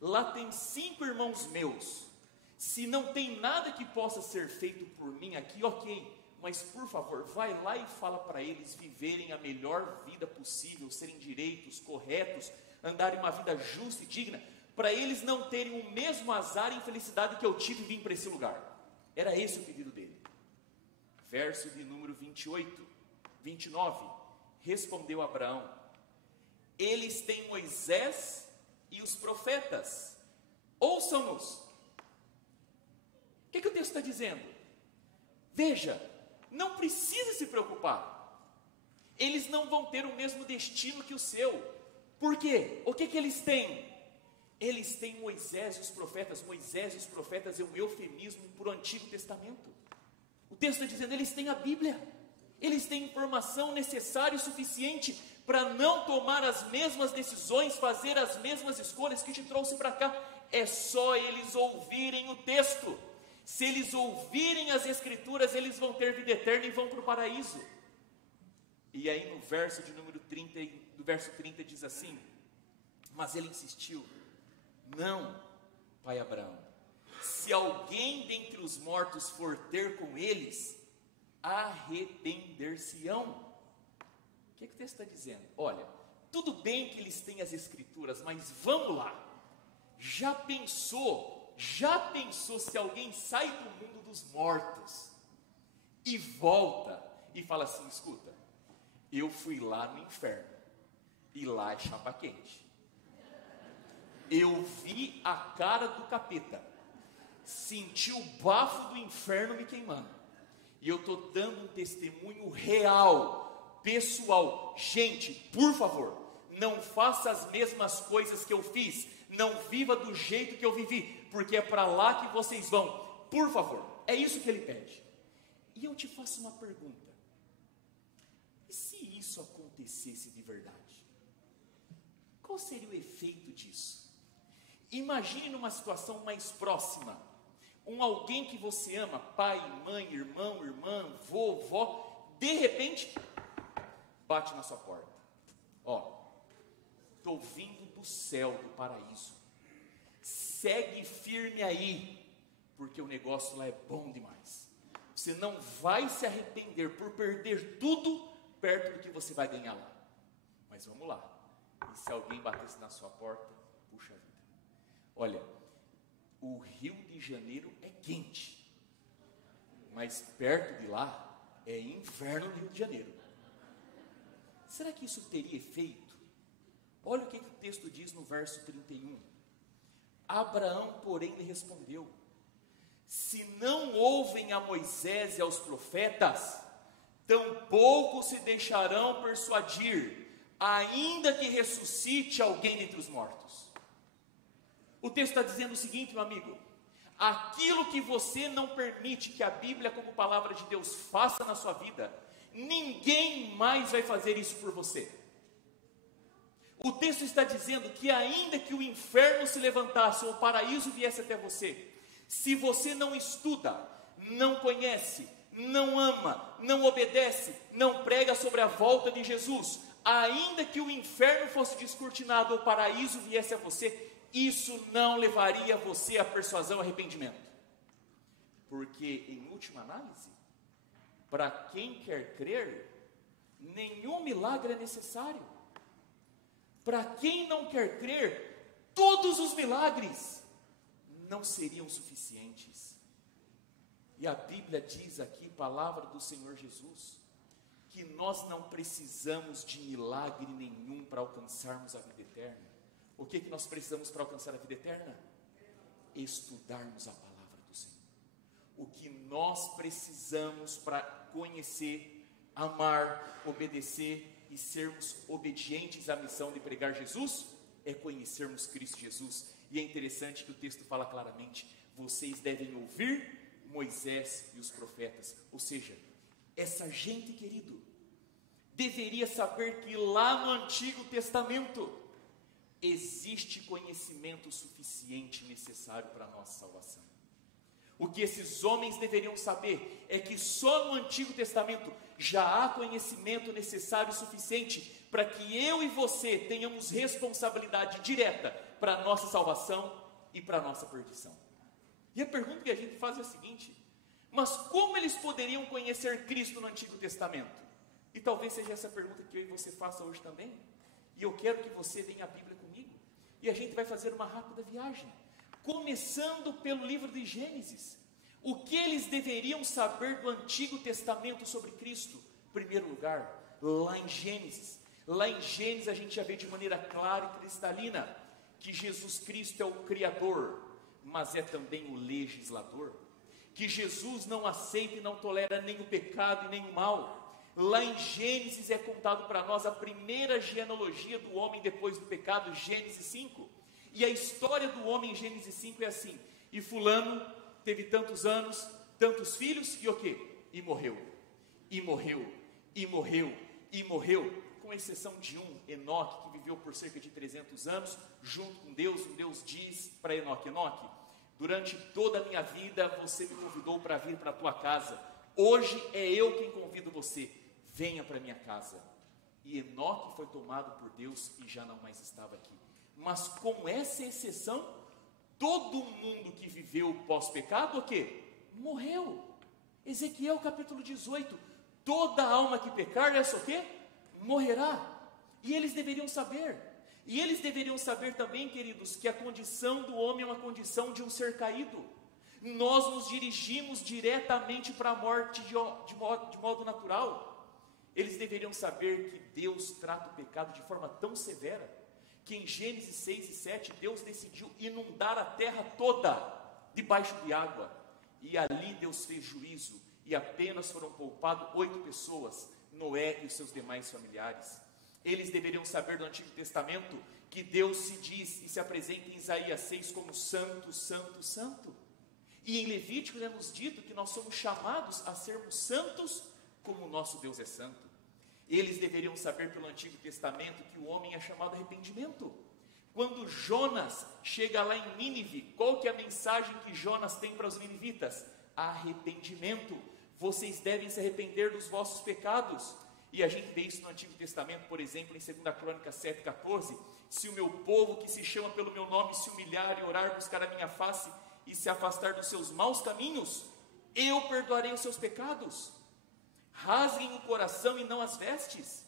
lá tem 5 irmãos meus, se não tem nada que possa ser feito por mim aqui, ok, mas por favor, vai lá e fala para eles viverem a melhor vida possível, serem direitos, corretos, andarem uma vida justa e digna, para eles não terem o mesmo azar e infelicidade que eu tive e vim para esse lugar. Era esse o pedido dele. Verso de número 29, respondeu Abraão: eles têm Moisés e os profetas, ouçam-nos. O que o texto está dizendo? Veja, não precisa se preocupar, eles não vão ter o mesmo destino que o seu. Por quê? O que eles têm? Eles têm Moisés e os profetas. Moisés e os profetas é um eufemismo para o Antigo Testamento. O texto está dizendo, eles têm a Bíblia, eles têm informação necessária e suficiente para não tomar as mesmas decisões, fazer as mesmas escolhas que te trouxe para cá. é só eles ouvirem o texto. Se eles ouvirem as Escrituras, eles vão ter vida eterna e vão para o paraíso. E aí no verso de número 30, do verso 30 diz assim: mas ele insistiu: não, pai Abraão, se alguém dentre os mortos for ter com eles, arrepender-se-ão. O que o texto está dizendo? Olha, tudo bem que eles têm as Escrituras, mas vamos lá. Já pensou se alguém sai do mundo dos mortos e volta e fala assim: escuta, eu fui lá no inferno e lá é chapa quente, eu vi a cara do capeta, senti o bafo do inferno me queimando, e eu estou dando um testemunho real, pessoal. Gente, por favor, não faça as mesmas coisas que eu fiz, não viva do jeito que eu vivi, porque é para lá que vocês vão, por favor. É isso que ele pede. E eu te faço uma pergunta: e se isso acontecesse de verdade? Qual seria o efeito disso? Imagine numa situação mais próxima, alguém que você ama, pai, mãe, irmão, irmã, vô, vó, de repente, bate na sua porta: ó, estou vindo do céu, do paraíso, segue firme aí, porque o negócio lá é bom demais, você não vai se arrepender por perder tudo perto do que você vai ganhar lá. Mas vamos lá, e se alguém batesse na sua porta, puxa vida, olha, o Rio de Janeiro é quente, mas perto de lá é inverno no Rio de Janeiro. Será que isso teria efeito? Olha o que o texto diz no verso 31. Abraão, porém, lhe respondeu: se não ouvem a Moisés e aos profetas, tampouco se deixarão persuadir, ainda que ressuscite alguém dentre os mortos. O texto está dizendo o seguinte, meu amigo: aquilo que você não permite que a Bíblia, como palavra de Deus, faça na sua vida, ninguém mais vai fazer isso por você. O texto está dizendo que ainda que o inferno se levantasse ou o paraíso viesse até você, se você não estuda, não conhece, não ama, não obedece, não prega sobre a volta de Jesus, ainda que o inferno fosse descortinado ou o paraíso viesse a você, isso não levaria você à persuasão e arrependimento. Porque, em última análise, para quem quer crer, nenhum milagre é necessário. Para quem não quer crer, todos os milagres não seriam suficientes. E a Bíblia diz aqui, palavra do Senhor Jesus, que nós não precisamos de milagre nenhum para alcançarmos a vida eterna. O que nós precisamos para alcançar a vida eterna? Estudarmos a palavra do Senhor. O que nós precisamos para conhecer, amar, obedecer e sermos obedientes à missão de pregar Jesus, é conhecermos Cristo Jesus. E é interessante que o texto fala claramente: vocês devem ouvir Moisés e os profetas. Ou seja, essa gente, querido, deveria saber que lá no Antigo Testamento existe conhecimento suficiente necessário para a nossa salvação. O que esses homens deveriam saber é que só no Antigo Testamento já há conhecimento necessário e suficiente para que eu e você tenhamos responsabilidade direta para a nossa salvação e para a nossa perdição. E a pergunta que a gente faz é a seguinte: mas como eles poderiam conhecer Cristo no Antigo Testamento? E talvez seja essa pergunta que eu e você faça hoje também. E eu quero que você venha à Bíblia comigo. E a gente vai fazer uma rápida viagem, começando pelo livro de Gênesis. O que eles deveriam saber do Antigo Testamento sobre Cristo? Em primeiro lugar, lá em Gênesis a gente já vê de maneira clara e cristalina que Jesus Cristo é o Criador, mas é também o legislador, que Jesus não aceita e não tolera nem o pecado e nem o mal. Lá em Gênesis é contado para nós a primeira genealogia do homem depois do pecado, Gênesis 5. E a história do homem em Gênesis 5 é assim: e fulano teve tantos anos, tantos filhos, e o quê? E morreu, e morreu, e morreu, e morreu. com exceção de Enoque, que viveu por cerca de 300 anos, junto com Deus. Deus diz para Enoque: Enoque, durante toda a minha vida você me convidou para vir para a tua casa. Hoje é eu quem convido você, venha para a minha casa. E Enoque foi tomado por Deus e já não mais estava aqui. Mas com essa exceção, todo mundo que viveu pós-pecado, o quê? Morreu. Ezequiel capítulo 18, toda alma que pecar, essa o quê? Morrerá. E eles deveriam saber. E eles deveriam saber também, queridos, que a condição do homem é uma condição de um ser caído. Nós nos dirigimos diretamente para a morte de modo natural. Eles deveriam saber que Deus trata o pecado de forma tão severa, que em Gênesis 6 e 7, Deus decidiu inundar a terra toda debaixo de água. E ali Deus fez juízo, e apenas foram poupadas 8 pessoas, Noé e os seus demais familiares. Eles deveriam saber do Antigo Testamento que Deus se diz e se apresenta em Isaías 6 como santo, santo, santo. E em Levítico é nos dito que nós somos chamados a sermos santos como o nosso Deus é santo. Eles deveriam saber pelo Antigo Testamento que o homem é chamado a arrependimento. Quando Jonas chega lá em Nínive, qual que é a mensagem que Jonas tem para os ninivitas? Arrependimento. Vocês devem se arrepender dos vossos pecados. E a gente vê isso no Antigo Testamento, por exemplo, em 2 Crônicas 7,14. Se o meu povo que se chama pelo meu nome se humilhar e orar, buscar a minha face e se afastar dos seus maus caminhos, eu perdoarei os seus pecados. Rasguem o coração e não as vestes.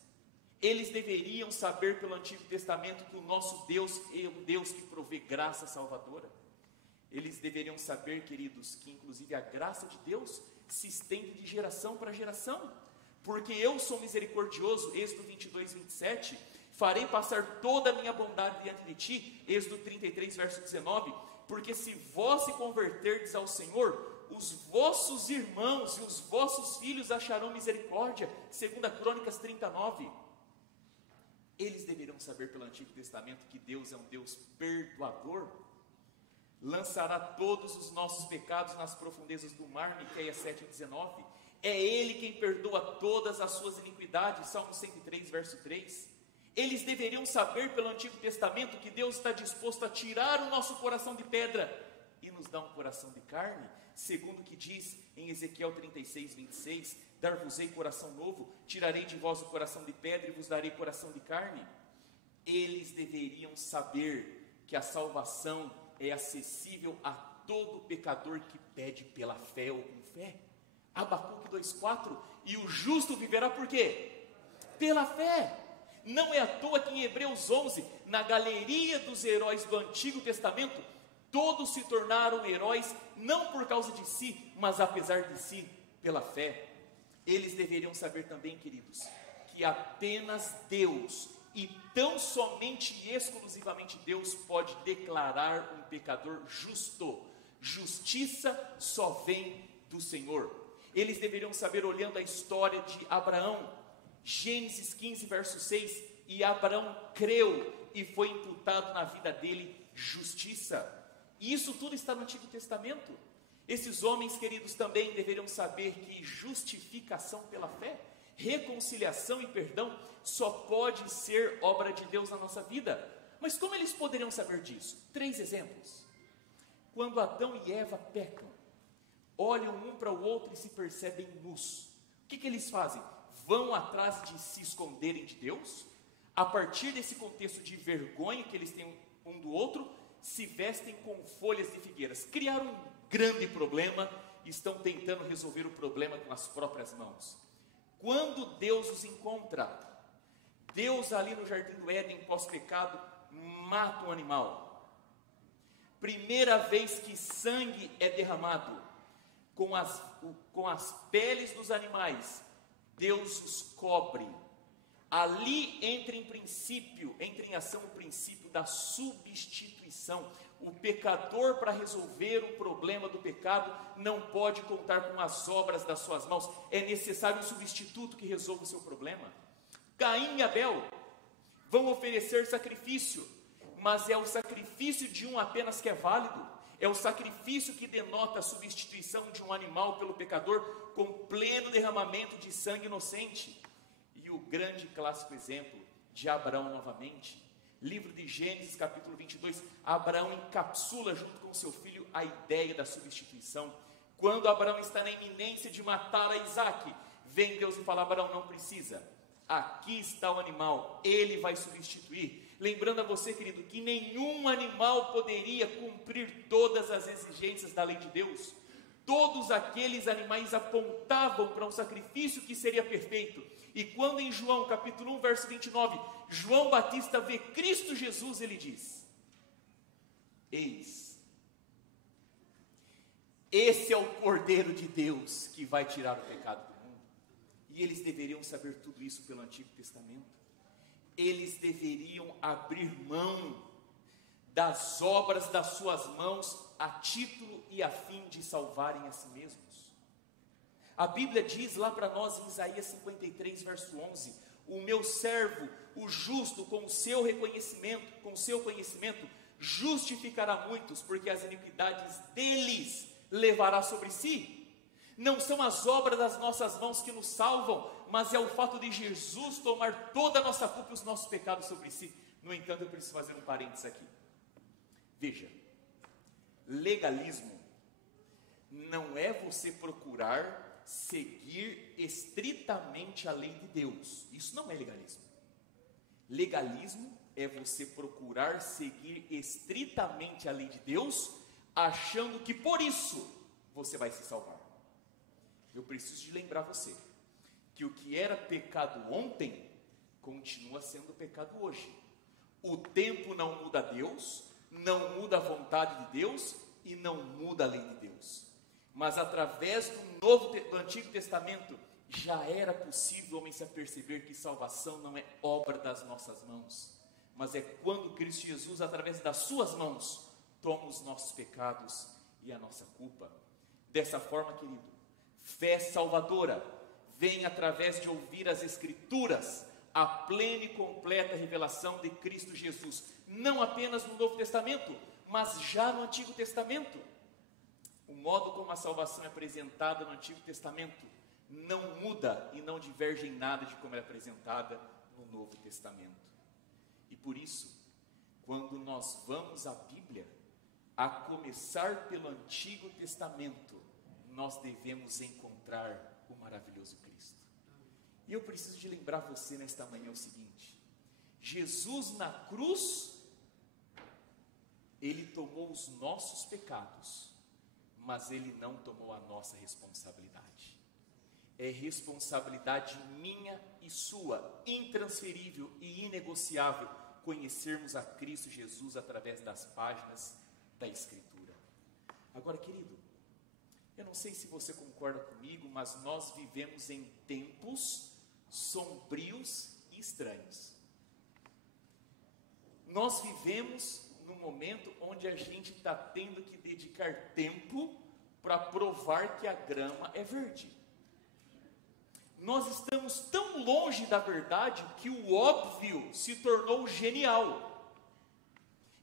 Eles deveriam saber pelo Antigo Testamento que o nosso Deus é um Deus que provê graça salvadora. Eles deveriam saber, queridos, que inclusive a graça de Deus se estende de geração para geração. Porque eu sou misericordioso, Êxodo 22, 27, farei passar toda a minha bondade diante de ti, Êxodo 33, verso 19, porque se vós se converterdes ao Senhor, os vossos irmãos e os vossos filhos acharão misericórdia, 2 Crônicas 39. Eles deveriam saber pelo Antigo Testamento que Deus é um Deus perdoador, lançará todos os nossos pecados nas profundezas do mar, Miqueias 7,19, é Ele quem perdoa todas as suas iniquidades, Salmo 103, verso 3, eles deveriam saber pelo Antigo Testamento que Deus está disposto a tirar o nosso coração de pedra e nos dar um coração de carne, segundo o que diz em Ezequiel 36, 26, dar-vos-ei coração novo, tirarei de vós o coração de pedra e vos darei coração de carne. Eles deveriam saber que a salvação é acessível a todo pecador que pede pela fé ou com fé. Abacuque 2,4, e o justo viverá por quê? Pela fé. Não é à toa que em Hebreus 11, na galeria dos heróis do Antigo Testamento, todos se tornaram heróis, não por causa de si, mas apesar de si, pela fé. Eles deveriam saber também, queridos, que apenas Deus, e tão somente e exclusivamente Deus, pode declarar um pecador justo. Justiça só vem do Senhor. Eles deveriam saber, olhando a história de Abraão, Gênesis 15, verso 6, e Abraão creu e foi imputado na vida dele justiça. E isso tudo está no Antigo Testamento. Esses homens, queridos, também deveriam saber que justificação pela fé, reconciliação e perdão só pode ser obra de Deus na nossa vida. Mas como eles poderiam saber disso? 3 exemplos. Quando Adão e Eva pecam, olham um para o outro e se percebem nus. O que eles fazem? Vão atrás de se esconderem de Deus? A partir desse contexto de vergonha que eles têm um do outro, se vestem com folhas de figueiras. Criaram um grande problema e estão tentando resolver o problema com as próprias mãos. Quando Deus os encontra, Deus ali no Jardim do Éden, pós-pecado, mata um animal. Primeira vez que sangue é derramado, com as peles dos animais, Deus os cobre. Ali entra em ação o princípio da substituição. O pecador, para resolver o problema do pecado, não pode contar com as obras das suas mãos. É necessário um substituto que resolva o seu problema. Caim e Abel vão oferecer sacrifício, mas é o sacrifício de um apenas que é válido. É o sacrifício que denota a substituição de um animal pelo pecador com pleno derramamento de sangue inocente. E e o grande clássico exemplo de Abraão novamente. Livro de Gênesis, capítulo 22, Abraão encapsula junto com seu filho a ideia da substituição. Quando Abraão está na iminência de matar a Isaque, vem Deus e fala: Abraão, não precisa, aqui está o animal, ele vai substituir. Lembrando a você, querido, que nenhum animal poderia cumprir todas as exigências da lei de Deus. Todos aqueles animais apontavam para um sacrifício que seria perfeito. E quando em João capítulo 1, verso 29, João Batista vê Cristo Jesus, ele diz: eis, esse é o Cordeiro de Deus que vai tirar o pecado do mundo. E eles deveriam saber tudo isso pelo Antigo Testamento. Eles deveriam abrir mão das obras das suas mãos a título e a fim de salvarem a si mesmos. A Bíblia diz lá para nós em Isaías 53, verso 11: o meu servo, o justo, com o seu conhecimento, justificará muitos, porque as iniquidades deles levará sobre si. Não são as obras das nossas mãos que nos salvam, mas é o fato de Jesus tomar toda a nossa culpa e os nossos pecados sobre si. No entanto, eu preciso fazer um parênteses aqui. Veja, legalismo não é você procurar seguir estritamente a lei de Deus. Isso não é legalismo. Legalismo é você procurar seguir estritamente a lei de Deus, achando que por isso você vai se salvar. Eu preciso de lembrar você que o que era pecado ontem continua sendo pecado hoje. O tempo não muda Deus, não muda a vontade de Deus e não muda a lei de Deus. Mas através do Antigo Testamento já era possível o homem se aperceber que salvação não é obra das nossas mãos, mas é quando Cristo Jesus, através das suas mãos, toma os nossos pecados e a nossa culpa. Dessa forma, querido, fé salvadora vem através de ouvir as Escrituras, a plena e completa revelação de Cristo Jesus, não apenas no Novo Testamento, mas já no Antigo Testamento. O modo como a salvação é apresentada no Antigo Testamento não muda e não diverge em nada de como é apresentada no Novo Testamento. E por isso, quando nós vamos à Bíblia, a começar pelo Antigo Testamento, nós devemos encontrar o maravilhoso Cristo. E eu preciso de lembrar você nesta manhã o seguinte: Jesus na cruz, Ele tomou os nossos pecados, mas Ele não tomou a nossa responsabilidade. É responsabilidade minha e sua, intransferível e inegociável, conhecermos a Cristo Jesus através das páginas da Escritura. Agora, querido, eu não sei se você concorda comigo, mas nós vivemos em tempos sombrios e estranhos. Nós vivemos num momento onde a gente está tendo que dedicar tempo para provar que a grama é verde. Nós estamos tão longe da verdade que o óbvio se tornou genial.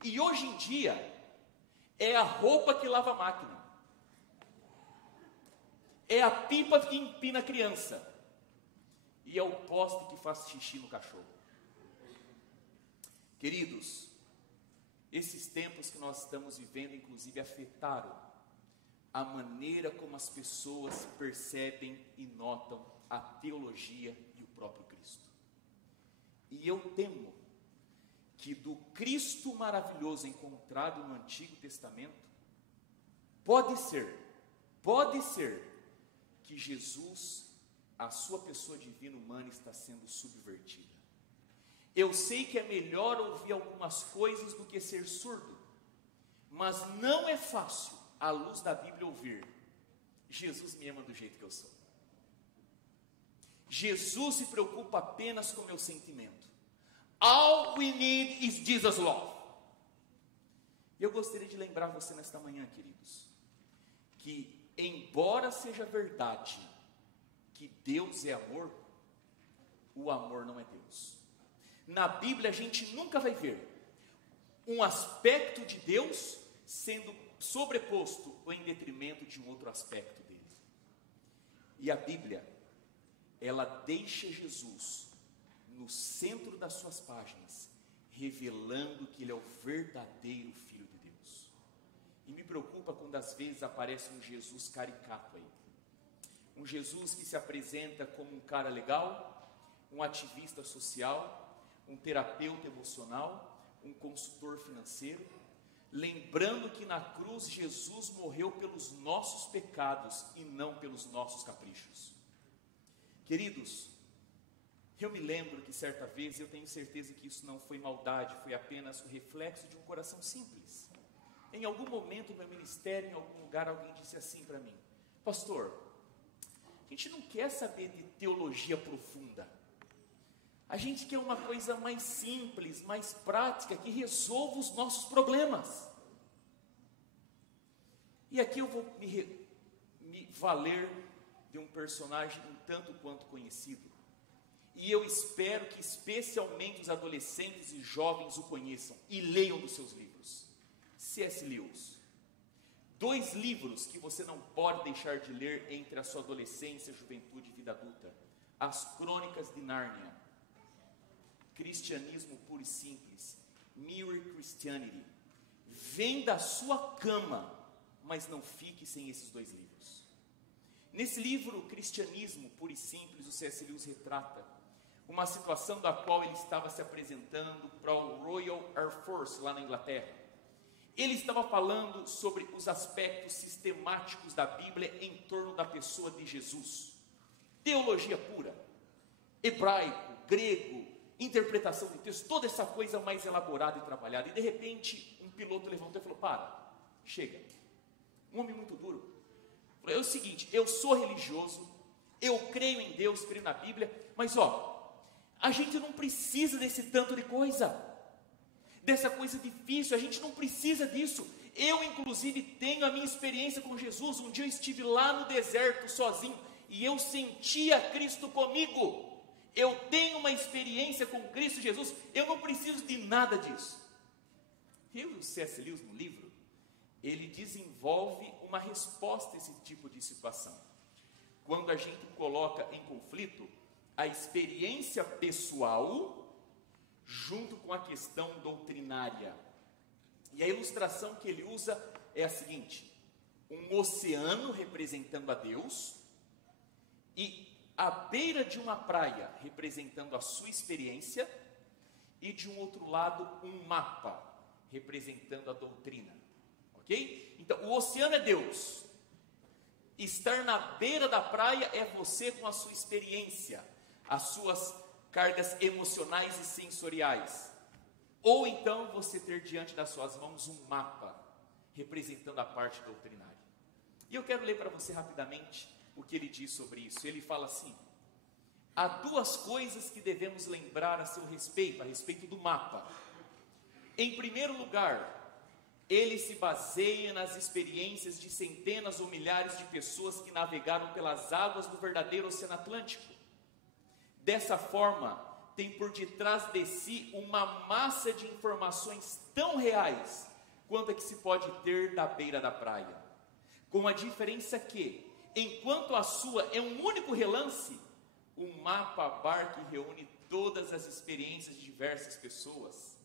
E hoje em dia, é a roupa que lava a máquina, é a pipa que empina a criança, e é o poste que faz xixi no cachorro. Queridos, esses tempos que nós estamos vivendo, inclusive, afetaram a maneira como as pessoas percebem e notam a teologia e o próprio Cristo. E eu temo que do Cristo maravilhoso encontrado no Antigo Testamento, pode ser que Jesus, a sua pessoa divina humana, está sendo subvertida. Eu sei que é melhor ouvir algumas coisas do que ser surdo, mas não é fácil, à luz da Bíblia, ouvir: Jesus me ama do jeito que eu sou. Jesus se preocupa apenas com o meu sentimento. All we need is Jesus' love. Eu gostaria de lembrar você nesta manhã, queridos, que embora seja verdade que Deus é amor, o amor não é Deus. Na Bíblia a gente nunca vai ver um aspecto de Deus sendo sobreposto ou em detrimento de um outro aspecto dele. E a Bíblia, ela deixa Jesus centro das suas páginas, revelando que ele é o verdadeiro Filho de Deus. E me preocupa quando às vezes aparece um Jesus caricato aí. Um Jesus que se apresenta como um cara legal, um ativista social, um terapeuta emocional, um consultor financeiro, lembrando que na cruz Jesus morreu pelos nossos pecados e não pelos nossos caprichos. Queridos, eu me lembro que certa vez, eu tenho certeza que isso não foi maldade, foi apenas o reflexo de um coração simples. Em algum momento no meu ministério, em algum lugar, alguém disse assim para mim: pastor, a gente não quer saber de teologia profunda. A gente quer uma coisa mais simples, mais prática, que resolva os nossos problemas. E aqui eu vou me valer de um personagem um tanto quanto conhecido. E eu espero que especialmente os adolescentes e jovens o conheçam e leiam dos seus livros. C.S. Lewis. 2 livros que você não pode deixar de ler entre a sua adolescência, juventude e vida adulta: As Crônicas de Nárnia, Cristianismo Puro e Simples, Mere Christianity. Vem da sua cama, mas não fique sem esses 2 livros. Nesse livro, Cristianismo Puro e Simples, o C.S. Lewis retrata uma situação da qual ele estava se apresentando para o Royal Air Force, lá na Inglaterra. Ele estava falando sobre os aspectos sistemáticos da Bíblia em torno da pessoa de Jesus. Teologia pura, hebraico, grego, interpretação de texto, toda essa coisa mais elaborada e trabalhada. E de repente, um piloto levantou e falou: para, chega. Um homem muito duro. Falou: é o seguinte, eu sou religioso, eu creio em Deus, creio na Bíblia, mas a gente não precisa desse tanto de coisa, dessa coisa difícil, a gente não precisa disso. Eu, inclusive, tenho a minha experiência com Jesus. Um dia eu estive lá no deserto sozinho e eu sentia Cristo comigo. Eu tenho uma experiência com Cristo Jesus, eu não preciso de nada disso. E o C.S. Lewis, no livro, ele desenvolve uma resposta a esse tipo de situação. Quando a gente coloca em conflito a experiência pessoal junto com a questão doutrinária. E a ilustração que ele usa é a seguinte: um oceano representando a Deus e à beira de uma praia representando a sua experiência, e de um outro lado um mapa representando a doutrina. Ok? Então o oceano é Deus, estar na beira da praia é você com a sua experiência, as suas cargas emocionais e sensoriais. Ou então você ter diante das suas mãos um mapa representando a parte doutrinária. E eu quero ler para você rapidamente o que ele diz sobre isso. Ele fala assim: há 2 coisas que devemos lembrar a seu respeito, a respeito do mapa. Em primeiro lugar, ele se baseia nas experiências de centenas ou milhares de pessoas que navegaram pelas águas do verdadeiro Oceano Atlântico. Dessa forma, tem por detrás de si uma massa de informações tão reais quanto a que se pode ter da beira da praia. Com a diferença que, enquanto a sua é um único relance, o mapa abarca e reúne todas as experiências de diversas pessoas.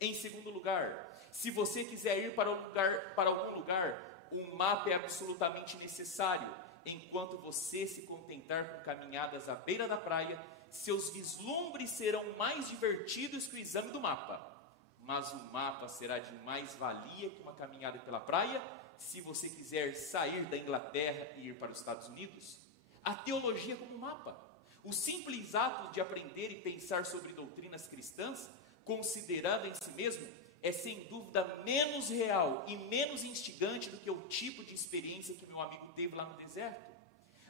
Em segundo lugar, se você quiser ir para algum lugar, o mapa é absolutamente necessário. Enquanto você se contentar com caminhadas à beira da praia, seus vislumbres serão mais divertidos que o exame do mapa. Mas o mapa será de mais valia que uma caminhada pela praia, se você quiser sair da Inglaterra e ir para os Estados Unidos. A teologia como mapa. O simples ato de aprender e pensar sobre doutrinas cristãs, considerando em si mesmo, é sem dúvida menos real e menos instigante do que o tipo de experiência que meu amigo teve lá no deserto.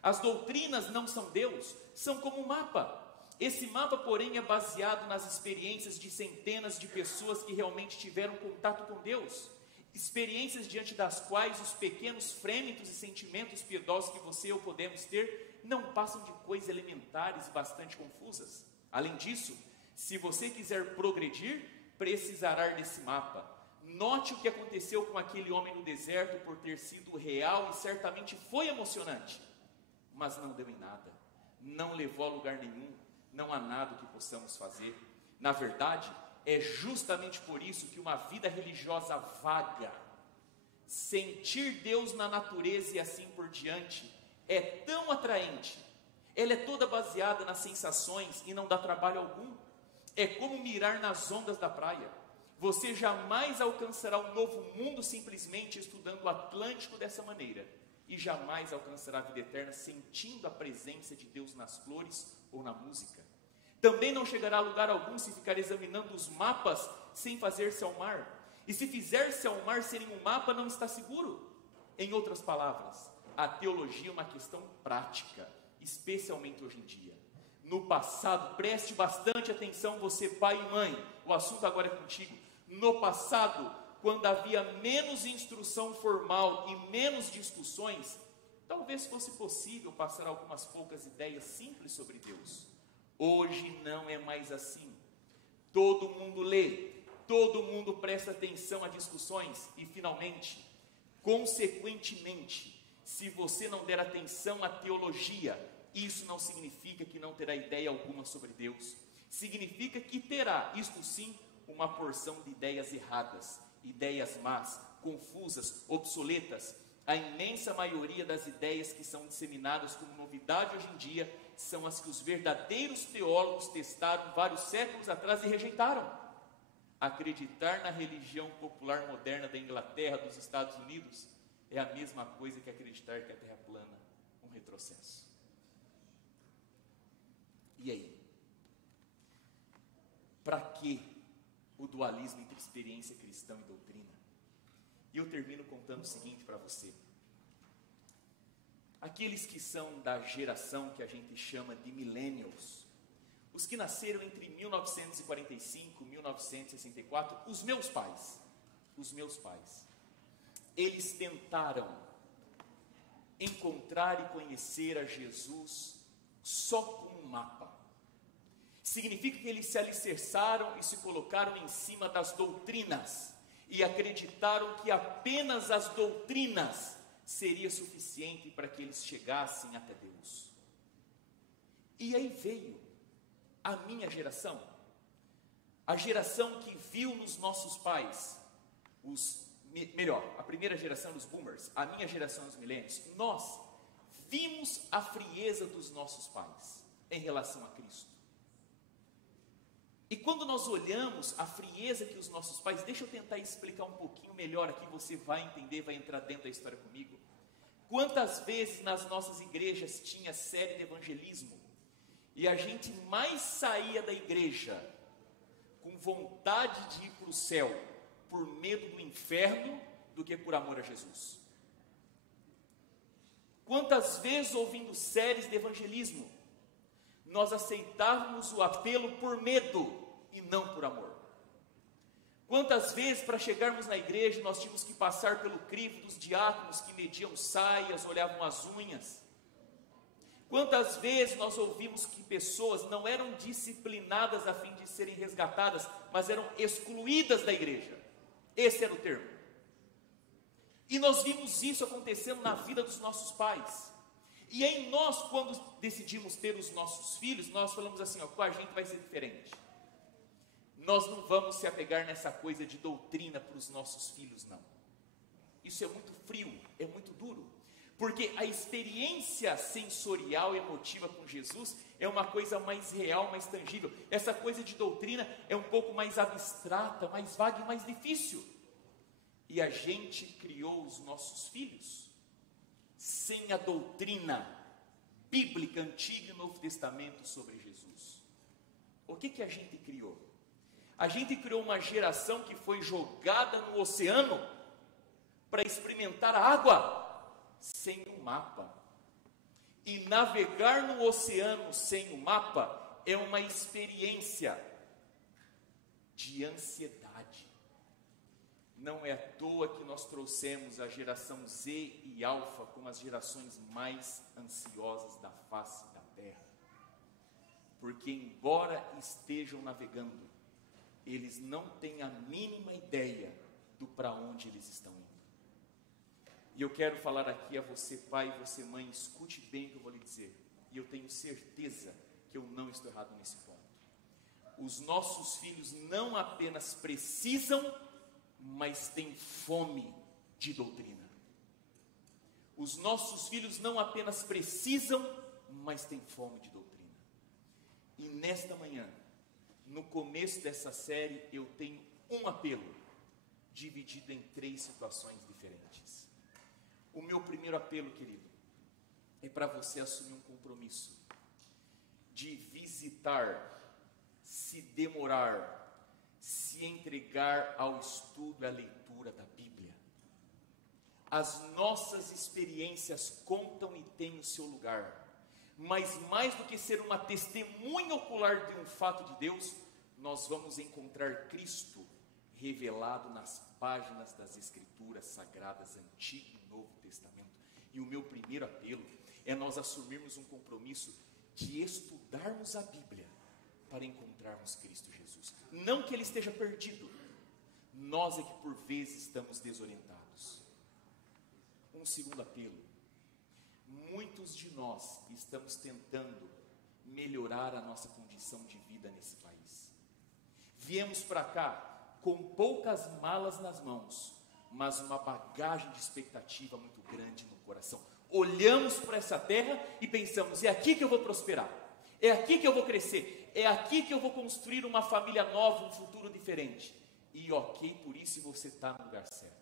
As doutrinas não são Deus, são como um mapa. Esse mapa, porém, é baseado nas experiências de centenas de pessoas que realmente tiveram contato com Deus. Experiências diante das quais os pequenos frêmitos e sentimentos piedosos que você e eu podemos ter não passam de coisas elementares e bastante confusas. Além disso, se você quiser progredir, precisará desse mapa. Note o que aconteceu com aquele homem no deserto por ter sido real e certamente foi emocionante, mas não deu em nada, não levou a lugar nenhum, não há nada que possamos fazer. Na verdade, é justamente por isso que uma vida religiosa vaga, sentir Deus na natureza e assim por diante, é tão atraente. Ela é toda baseada nas sensações e não dá trabalho algum. É como mirar nas ondas da praia. Você jamais alcançará um novo mundo simplesmente estudando o Atlântico dessa maneira. E jamais alcançará a vida eterna sentindo a presença de Deus nas flores ou na música. Também não chegará a lugar algum se ficar examinando os mapas sem fazer-se ao mar. E se fizer-se ao mar sem nenhum mapa, não está seguro. Em outras palavras, a teologia é uma questão prática, especialmente hoje em dia. No passado, preste bastante atenção, você pai e mãe, o assunto agora é contigo. No passado, quando havia menos instrução formal e menos discussões, talvez fosse possível passar algumas poucas ideias simples sobre Deus. Hoje não é mais assim. Todo mundo lê, todo mundo presta atenção a discussões e, finalmente, consequentemente, se você não der atenção à teologia, isso não significa que não terá ideia alguma sobre Deus. Significa que terá, isto sim, uma porção de ideias erradas, ideias más, confusas, obsoletas. A imensa maioria das ideias que são disseminadas como novidade hoje em dia são as que os verdadeiros teólogos testaram vários séculos atrás e rejeitaram. Acreditar na religião popular moderna da Inglaterra, dos Estados Unidos, é a mesma coisa que acreditar que a Terra é plana, um retrocesso. E aí? Para que o dualismo entre experiência cristã e doutrina? E eu termino contando o seguinte para você. Aqueles que são da geração que a gente chama de millennials, os que nasceram entre 1945 e 1964, os meus pais, eles tentaram encontrar e conhecer a Jesus só com um mapa. Significa que eles se alicerçaram e se colocaram em cima das doutrinas e acreditaram que apenas as doutrinas seria suficiente para que eles chegassem até Deus. E aí veio a minha geração, a geração que viu nos nossos pais, a primeira geração dos boomers, a minha geração dos milênios, nós vimos a frieza dos nossos pais em relação a Cristo. E quando nós olhamos a frieza que os nossos pais, deixa eu tentar explicar um pouquinho melhor aqui, você vai entender, vai entrar dentro da história comigo. Quantas vezes nas nossas igrejas tinha série de evangelismo e a gente mais saía da igreja com vontade de ir para o céu por medo do inferno do que por amor a Jesus? Quantas vezes ouvindo séries de evangelismo nós aceitávamos o apelo por medo e não por amor? Quantas vezes para chegarmos na igreja nós tínhamos que passar pelo crivo dos diáconos que mediam saias, olhavam as unhas? Quantas vezes nós ouvimos que pessoas não eram disciplinadas a fim de serem resgatadas, mas eram excluídas da igreja? Esse era o termo. E nós vimos isso acontecendo na vida dos nossos pais. E aí nós, quando decidimos ter os nossos filhos, nós falamos assim, com a gente vai ser diferente. Nós não vamos se apegar nessa coisa de doutrina para os nossos filhos, não. Isso é muito frio, é muito duro. Porque a experiência sensorial e emotiva com Jesus é uma coisa mais real, mais tangível. Essa coisa de doutrina é um pouco mais abstrata, mais vaga e mais difícil. E a gente criou os nossos filhos sem a doutrina bíblica, Antigo e Novo Testamento sobre Jesus. O que a gente criou? A gente criou uma geração que foi jogada no oceano para experimentar a água sem um mapa. E navegar no oceano sem um mapa é uma experiência de ansiedade. Não é à toa que nós trouxemos a geração Z e Alfa como as gerações mais ansiosas da face da Terra. Porque embora estejam navegando, eles não têm a mínima ideia do para onde eles estão indo. E eu quero falar aqui a você pai, você mãe, escute bem o que eu vou lhe dizer. E eu tenho certeza que eu não estou errado nesse ponto. Os nossos filhos não apenas precisam, mas têm fome de doutrina. Os nossos filhos não apenas precisam, mas têm fome de doutrina. E nesta manhã, no começo dessa série, eu tenho um apelo, dividido em 3 situações diferentes. O meu primeiro apelo, querido, é para você assumir um compromisso de visitar, se demorar, se entregar ao estudo e à leitura da Bíblia. As nossas experiências contam e têm o seu lugar, mas mais do que ser uma testemunha ocular de um fato de Deus, nós vamos encontrar Cristo revelado nas páginas das Escrituras Sagradas, Antigo e Novo Testamento. E o meu primeiro apelo é nós assumirmos um compromisso de estudarmos a Bíblia para encontrarmos Cristo Jesus. Não que Ele esteja perdido, nós é que por vezes estamos desorientados. Um segundo apelo: muitos de nós estamos tentando melhorar a nossa condição de vida nesse país. Viemos para cá com poucas malas nas mãos, mas uma bagagem de expectativa muito grande no coração. Olhamos para essa terra e pensamos: é aqui que eu vou prosperar, é aqui que eu vou crescer, é aqui que eu vou construir uma família nova, um futuro diferente. E ok, por isso você está no lugar certo.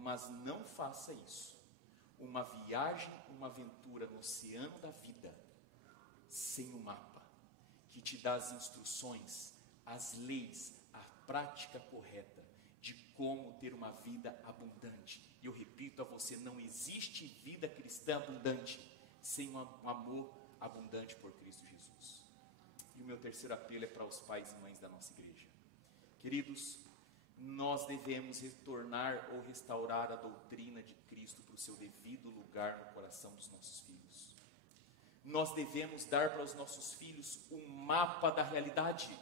Mas não faça isso, uma viagem, uma aventura no oceano da vida, sem um mapa, que te dá as instruções, as leis, a prática correta de como ter uma vida abundante. E eu repito a você, não existe vida cristã abundante sem um amor abundante por Cristo Jesus. E o meu terceiro apelo é para os pais e mães da nossa igreja. Queridos, nós devemos retornar ou restaurar a doutrina de Cristo para o seu devido lugar no coração dos nossos filhos. Nós devemos dar para os nossos filhos um mapa da realidade,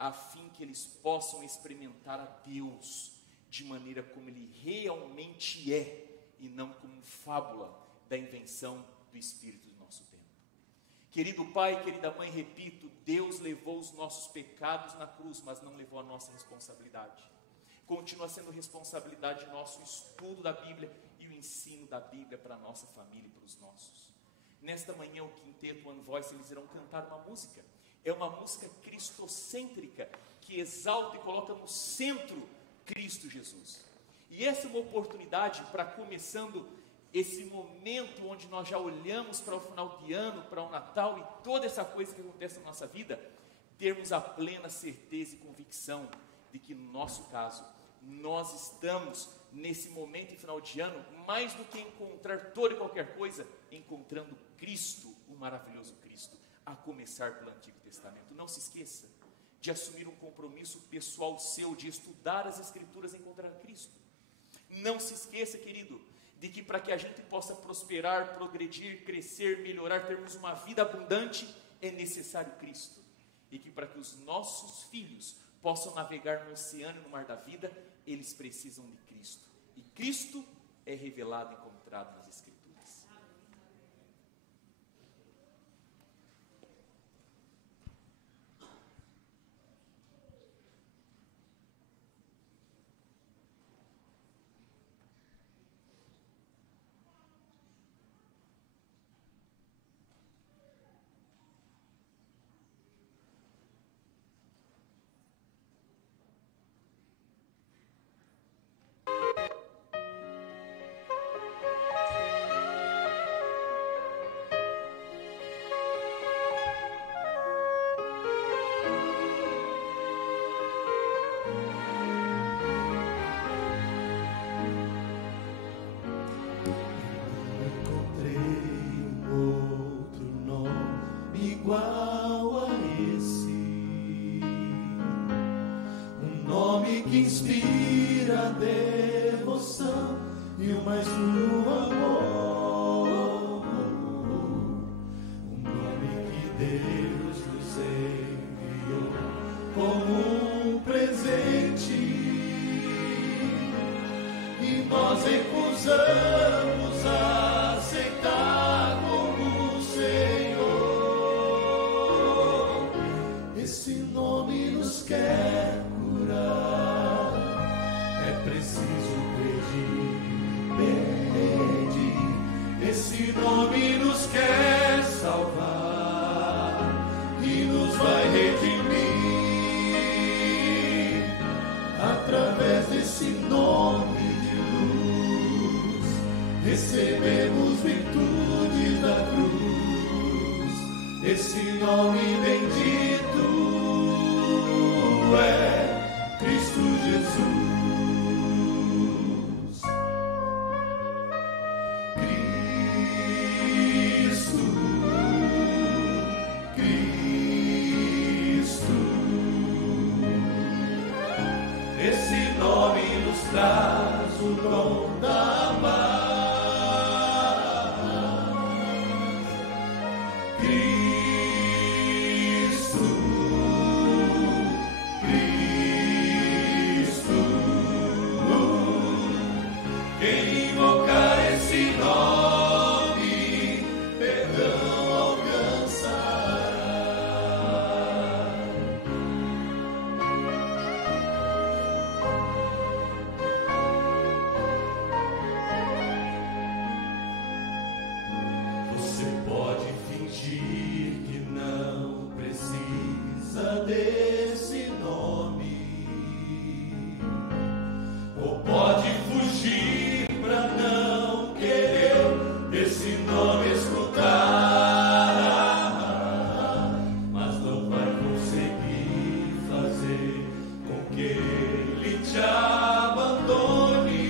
a fim que eles possam experimentar a Deus de maneira como Ele realmente é, e não como fábula da invenção do espírito do nosso tempo. Querido pai, querida mãe, repito, Deus levou os nossos pecados na cruz, mas não levou a nossa responsabilidade. Continua sendo responsabilidade nossa o estudo da Bíblia e o ensino da Bíblia para a nossa família e para os nossos. Nesta manhã o quinteto One Voice, eles irão cantar uma música. É uma música cristocêntrica, que exalta e coloca no centro Cristo Jesus. E essa é uma oportunidade para, começando esse momento onde nós já olhamos para o final de ano, para o Natal e toda essa coisa que acontece na nossa vida, termos a plena certeza e convicção de que no nosso caso, nós estamos nesse momento de final de ano, mais do que encontrar toda e qualquer coisa, encontrando Cristo, o maravilhoso Cristo, a começar pelo Antigo Testamento. Não se esqueça de assumir um compromisso pessoal seu, de estudar as Escrituras e encontrar Cristo. Não se esqueça, querido, de que para que a gente possa prosperar, progredir, crescer, melhorar, termos uma vida abundante, é necessário Cristo. E que para que os nossos filhos possam navegar no oceano e no mar da vida, eles precisam de Cristo. E Cristo é revelado e encontrado nas Escrituras. Igual a esse, um nome que inspira a devoção e o mais puro amor, um nome que Deus nos enviou como um presente, e nós recusamos aceitar como Senhor. recebemos virtude da cruz. Esse nome bendito é Cristo Jesus. Esse nome nos traz o dom da paz. Cristo, Cristo. Quem invocar esse nome, perdão alcançará. Você pode fingir que não precisa desse nome, ou pode fugir pra não querer esse nome escutar, mas não vai conseguir fazer com que ele te abandone.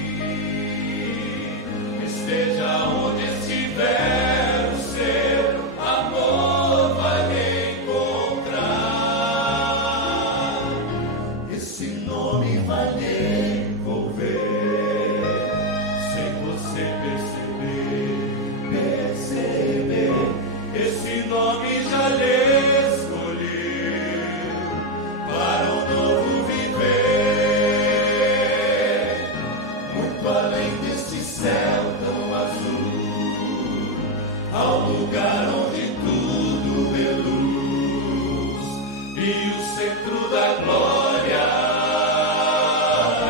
Esteja onde estiver, o seu amor vai me encontrar. Esse nome vai lhe envolver, sem você perceber. Esse nome já lhe escolheu para um novo viver, muito além deste céu tão azul, ao lugar onde tudo vê luz, e o centro da glória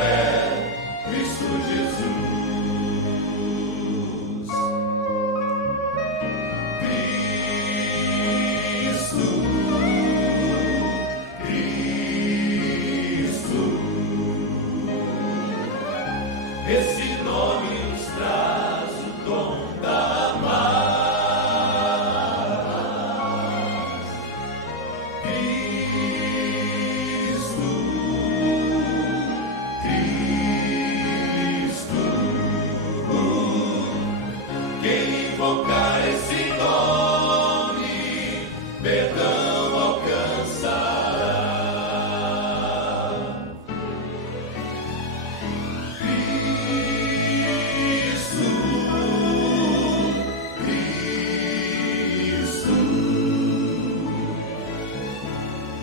é Cristo Jesus. Cristo, Cristo. Esse nome nos traz o dom da paz. Cristo, Cristo. Quem invocar esse nome, perdão alcançará. Cristo, Cristo.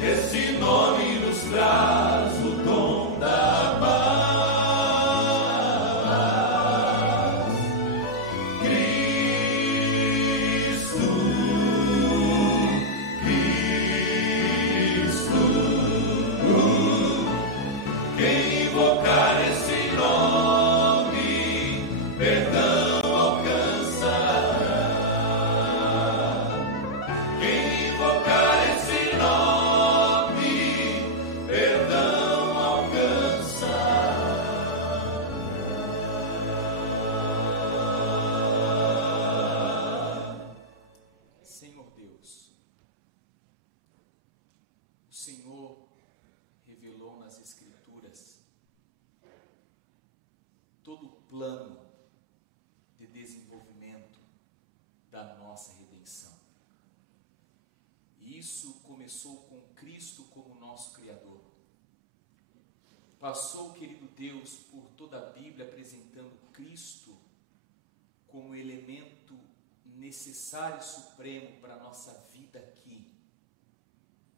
Esse nome nos traz o dom da paz. Cristo, Cristo. Quem invocar esse nome, perdão alcançará. Quem invocar esse nome, perdão alcançará. Senhor Deus, o Senhor revelou nas Escrituras todo o plano de desenvolvimento da nossa redenção. E isso começou com Cristo como nosso Criador. Passou, querido Deus, por toda a Bíblia apresentando Cristo como elemento necessário e supremo para a nossa vida aqui.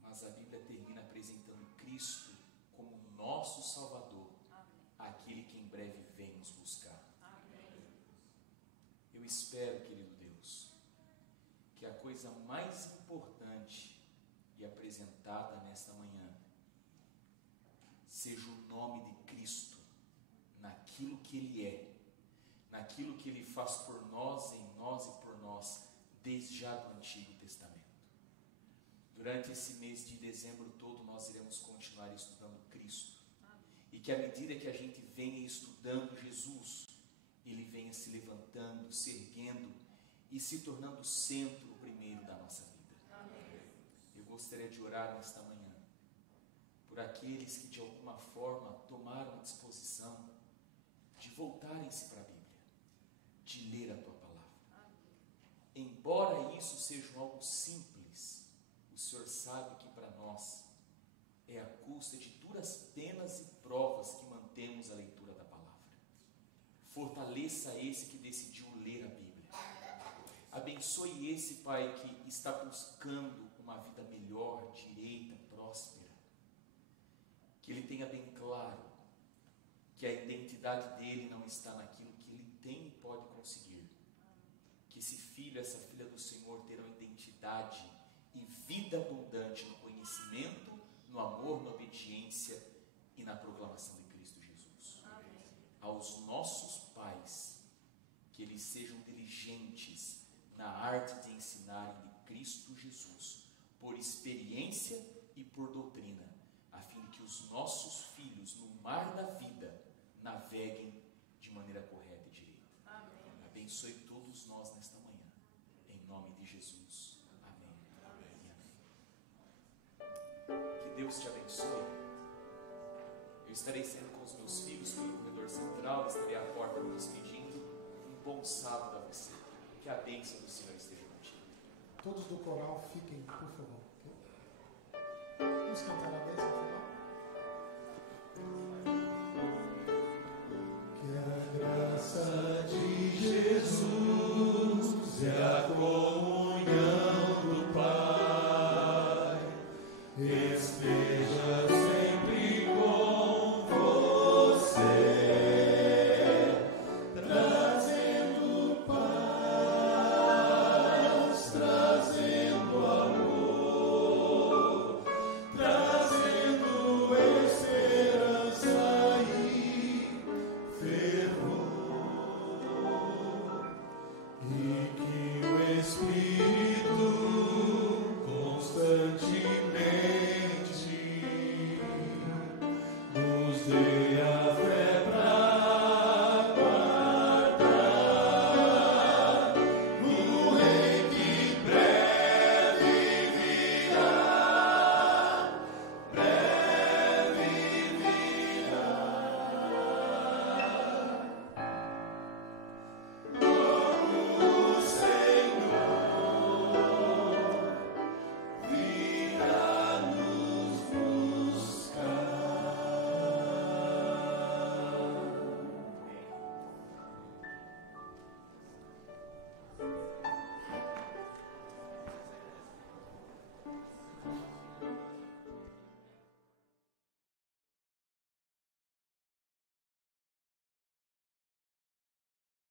Mas a Bíblia termina apresentando Cristo como nosso Salvador, aquele que em breve vem nos buscar. Eu espero, querido Deus, que a coisa mais importante e apresentada nesta manhã seja o nome de Cristo, naquilo que Ele é, naquilo que Ele faz por nós, em nós e por nós, desde já do Antigo Testamento. Durante esse mês de dezembro todo, nós iremos continuar estudando Cristo. E que à medida que a gente venha estudando Jesus, ele venha se levantando, se erguendo e se tornando o centro primeiro da nossa vida. Amém. Eu gostaria de orar nesta manhã por aqueles que de alguma forma tomaram a disposição de voltarem-se para a Bíblia, de ler a tua palavra. Amém. Embora isso seja algo simples, o Senhor sabe que para nós é à custa de duras penas e provas que mantemos a leitura da palavra. Fortaleça esse que decidiu ler a Bíblia. Abençoe esse, Pai, que está buscando uma vida melhor, direita, próspera. Que ele tenha bem claro que a identidade dele não está naquilo que ele tem e pode conseguir. Que esse filho, essa filha do Senhor terão identidade e vida abundante no conhecimento, no amor, na obediência e na proclamação de Cristo Jesus. Amém. Aos nossos pais, que eles sejam diligentes na arte de ensinarem de Cristo Jesus, por experiência e por doutrina, a fim de que os nossos filhos, no mar da vida, naveguem de maneira correta e direita. Amém. Abençoe todos nós nesta manhã, em nome de Jesus. Amém. Amém. Amém. Que Deus te abençoe. Eu estarei saindo com os meus filhos pelo corredor central, estarei à porta me despedindo. Um bom sábado a você. Que a bênção do Senhor esteja contigo. Todos do coral fiquem, por favor. Vamos cantar a bênção final? Que a graça de Jesus e a comunhão do Pai esteja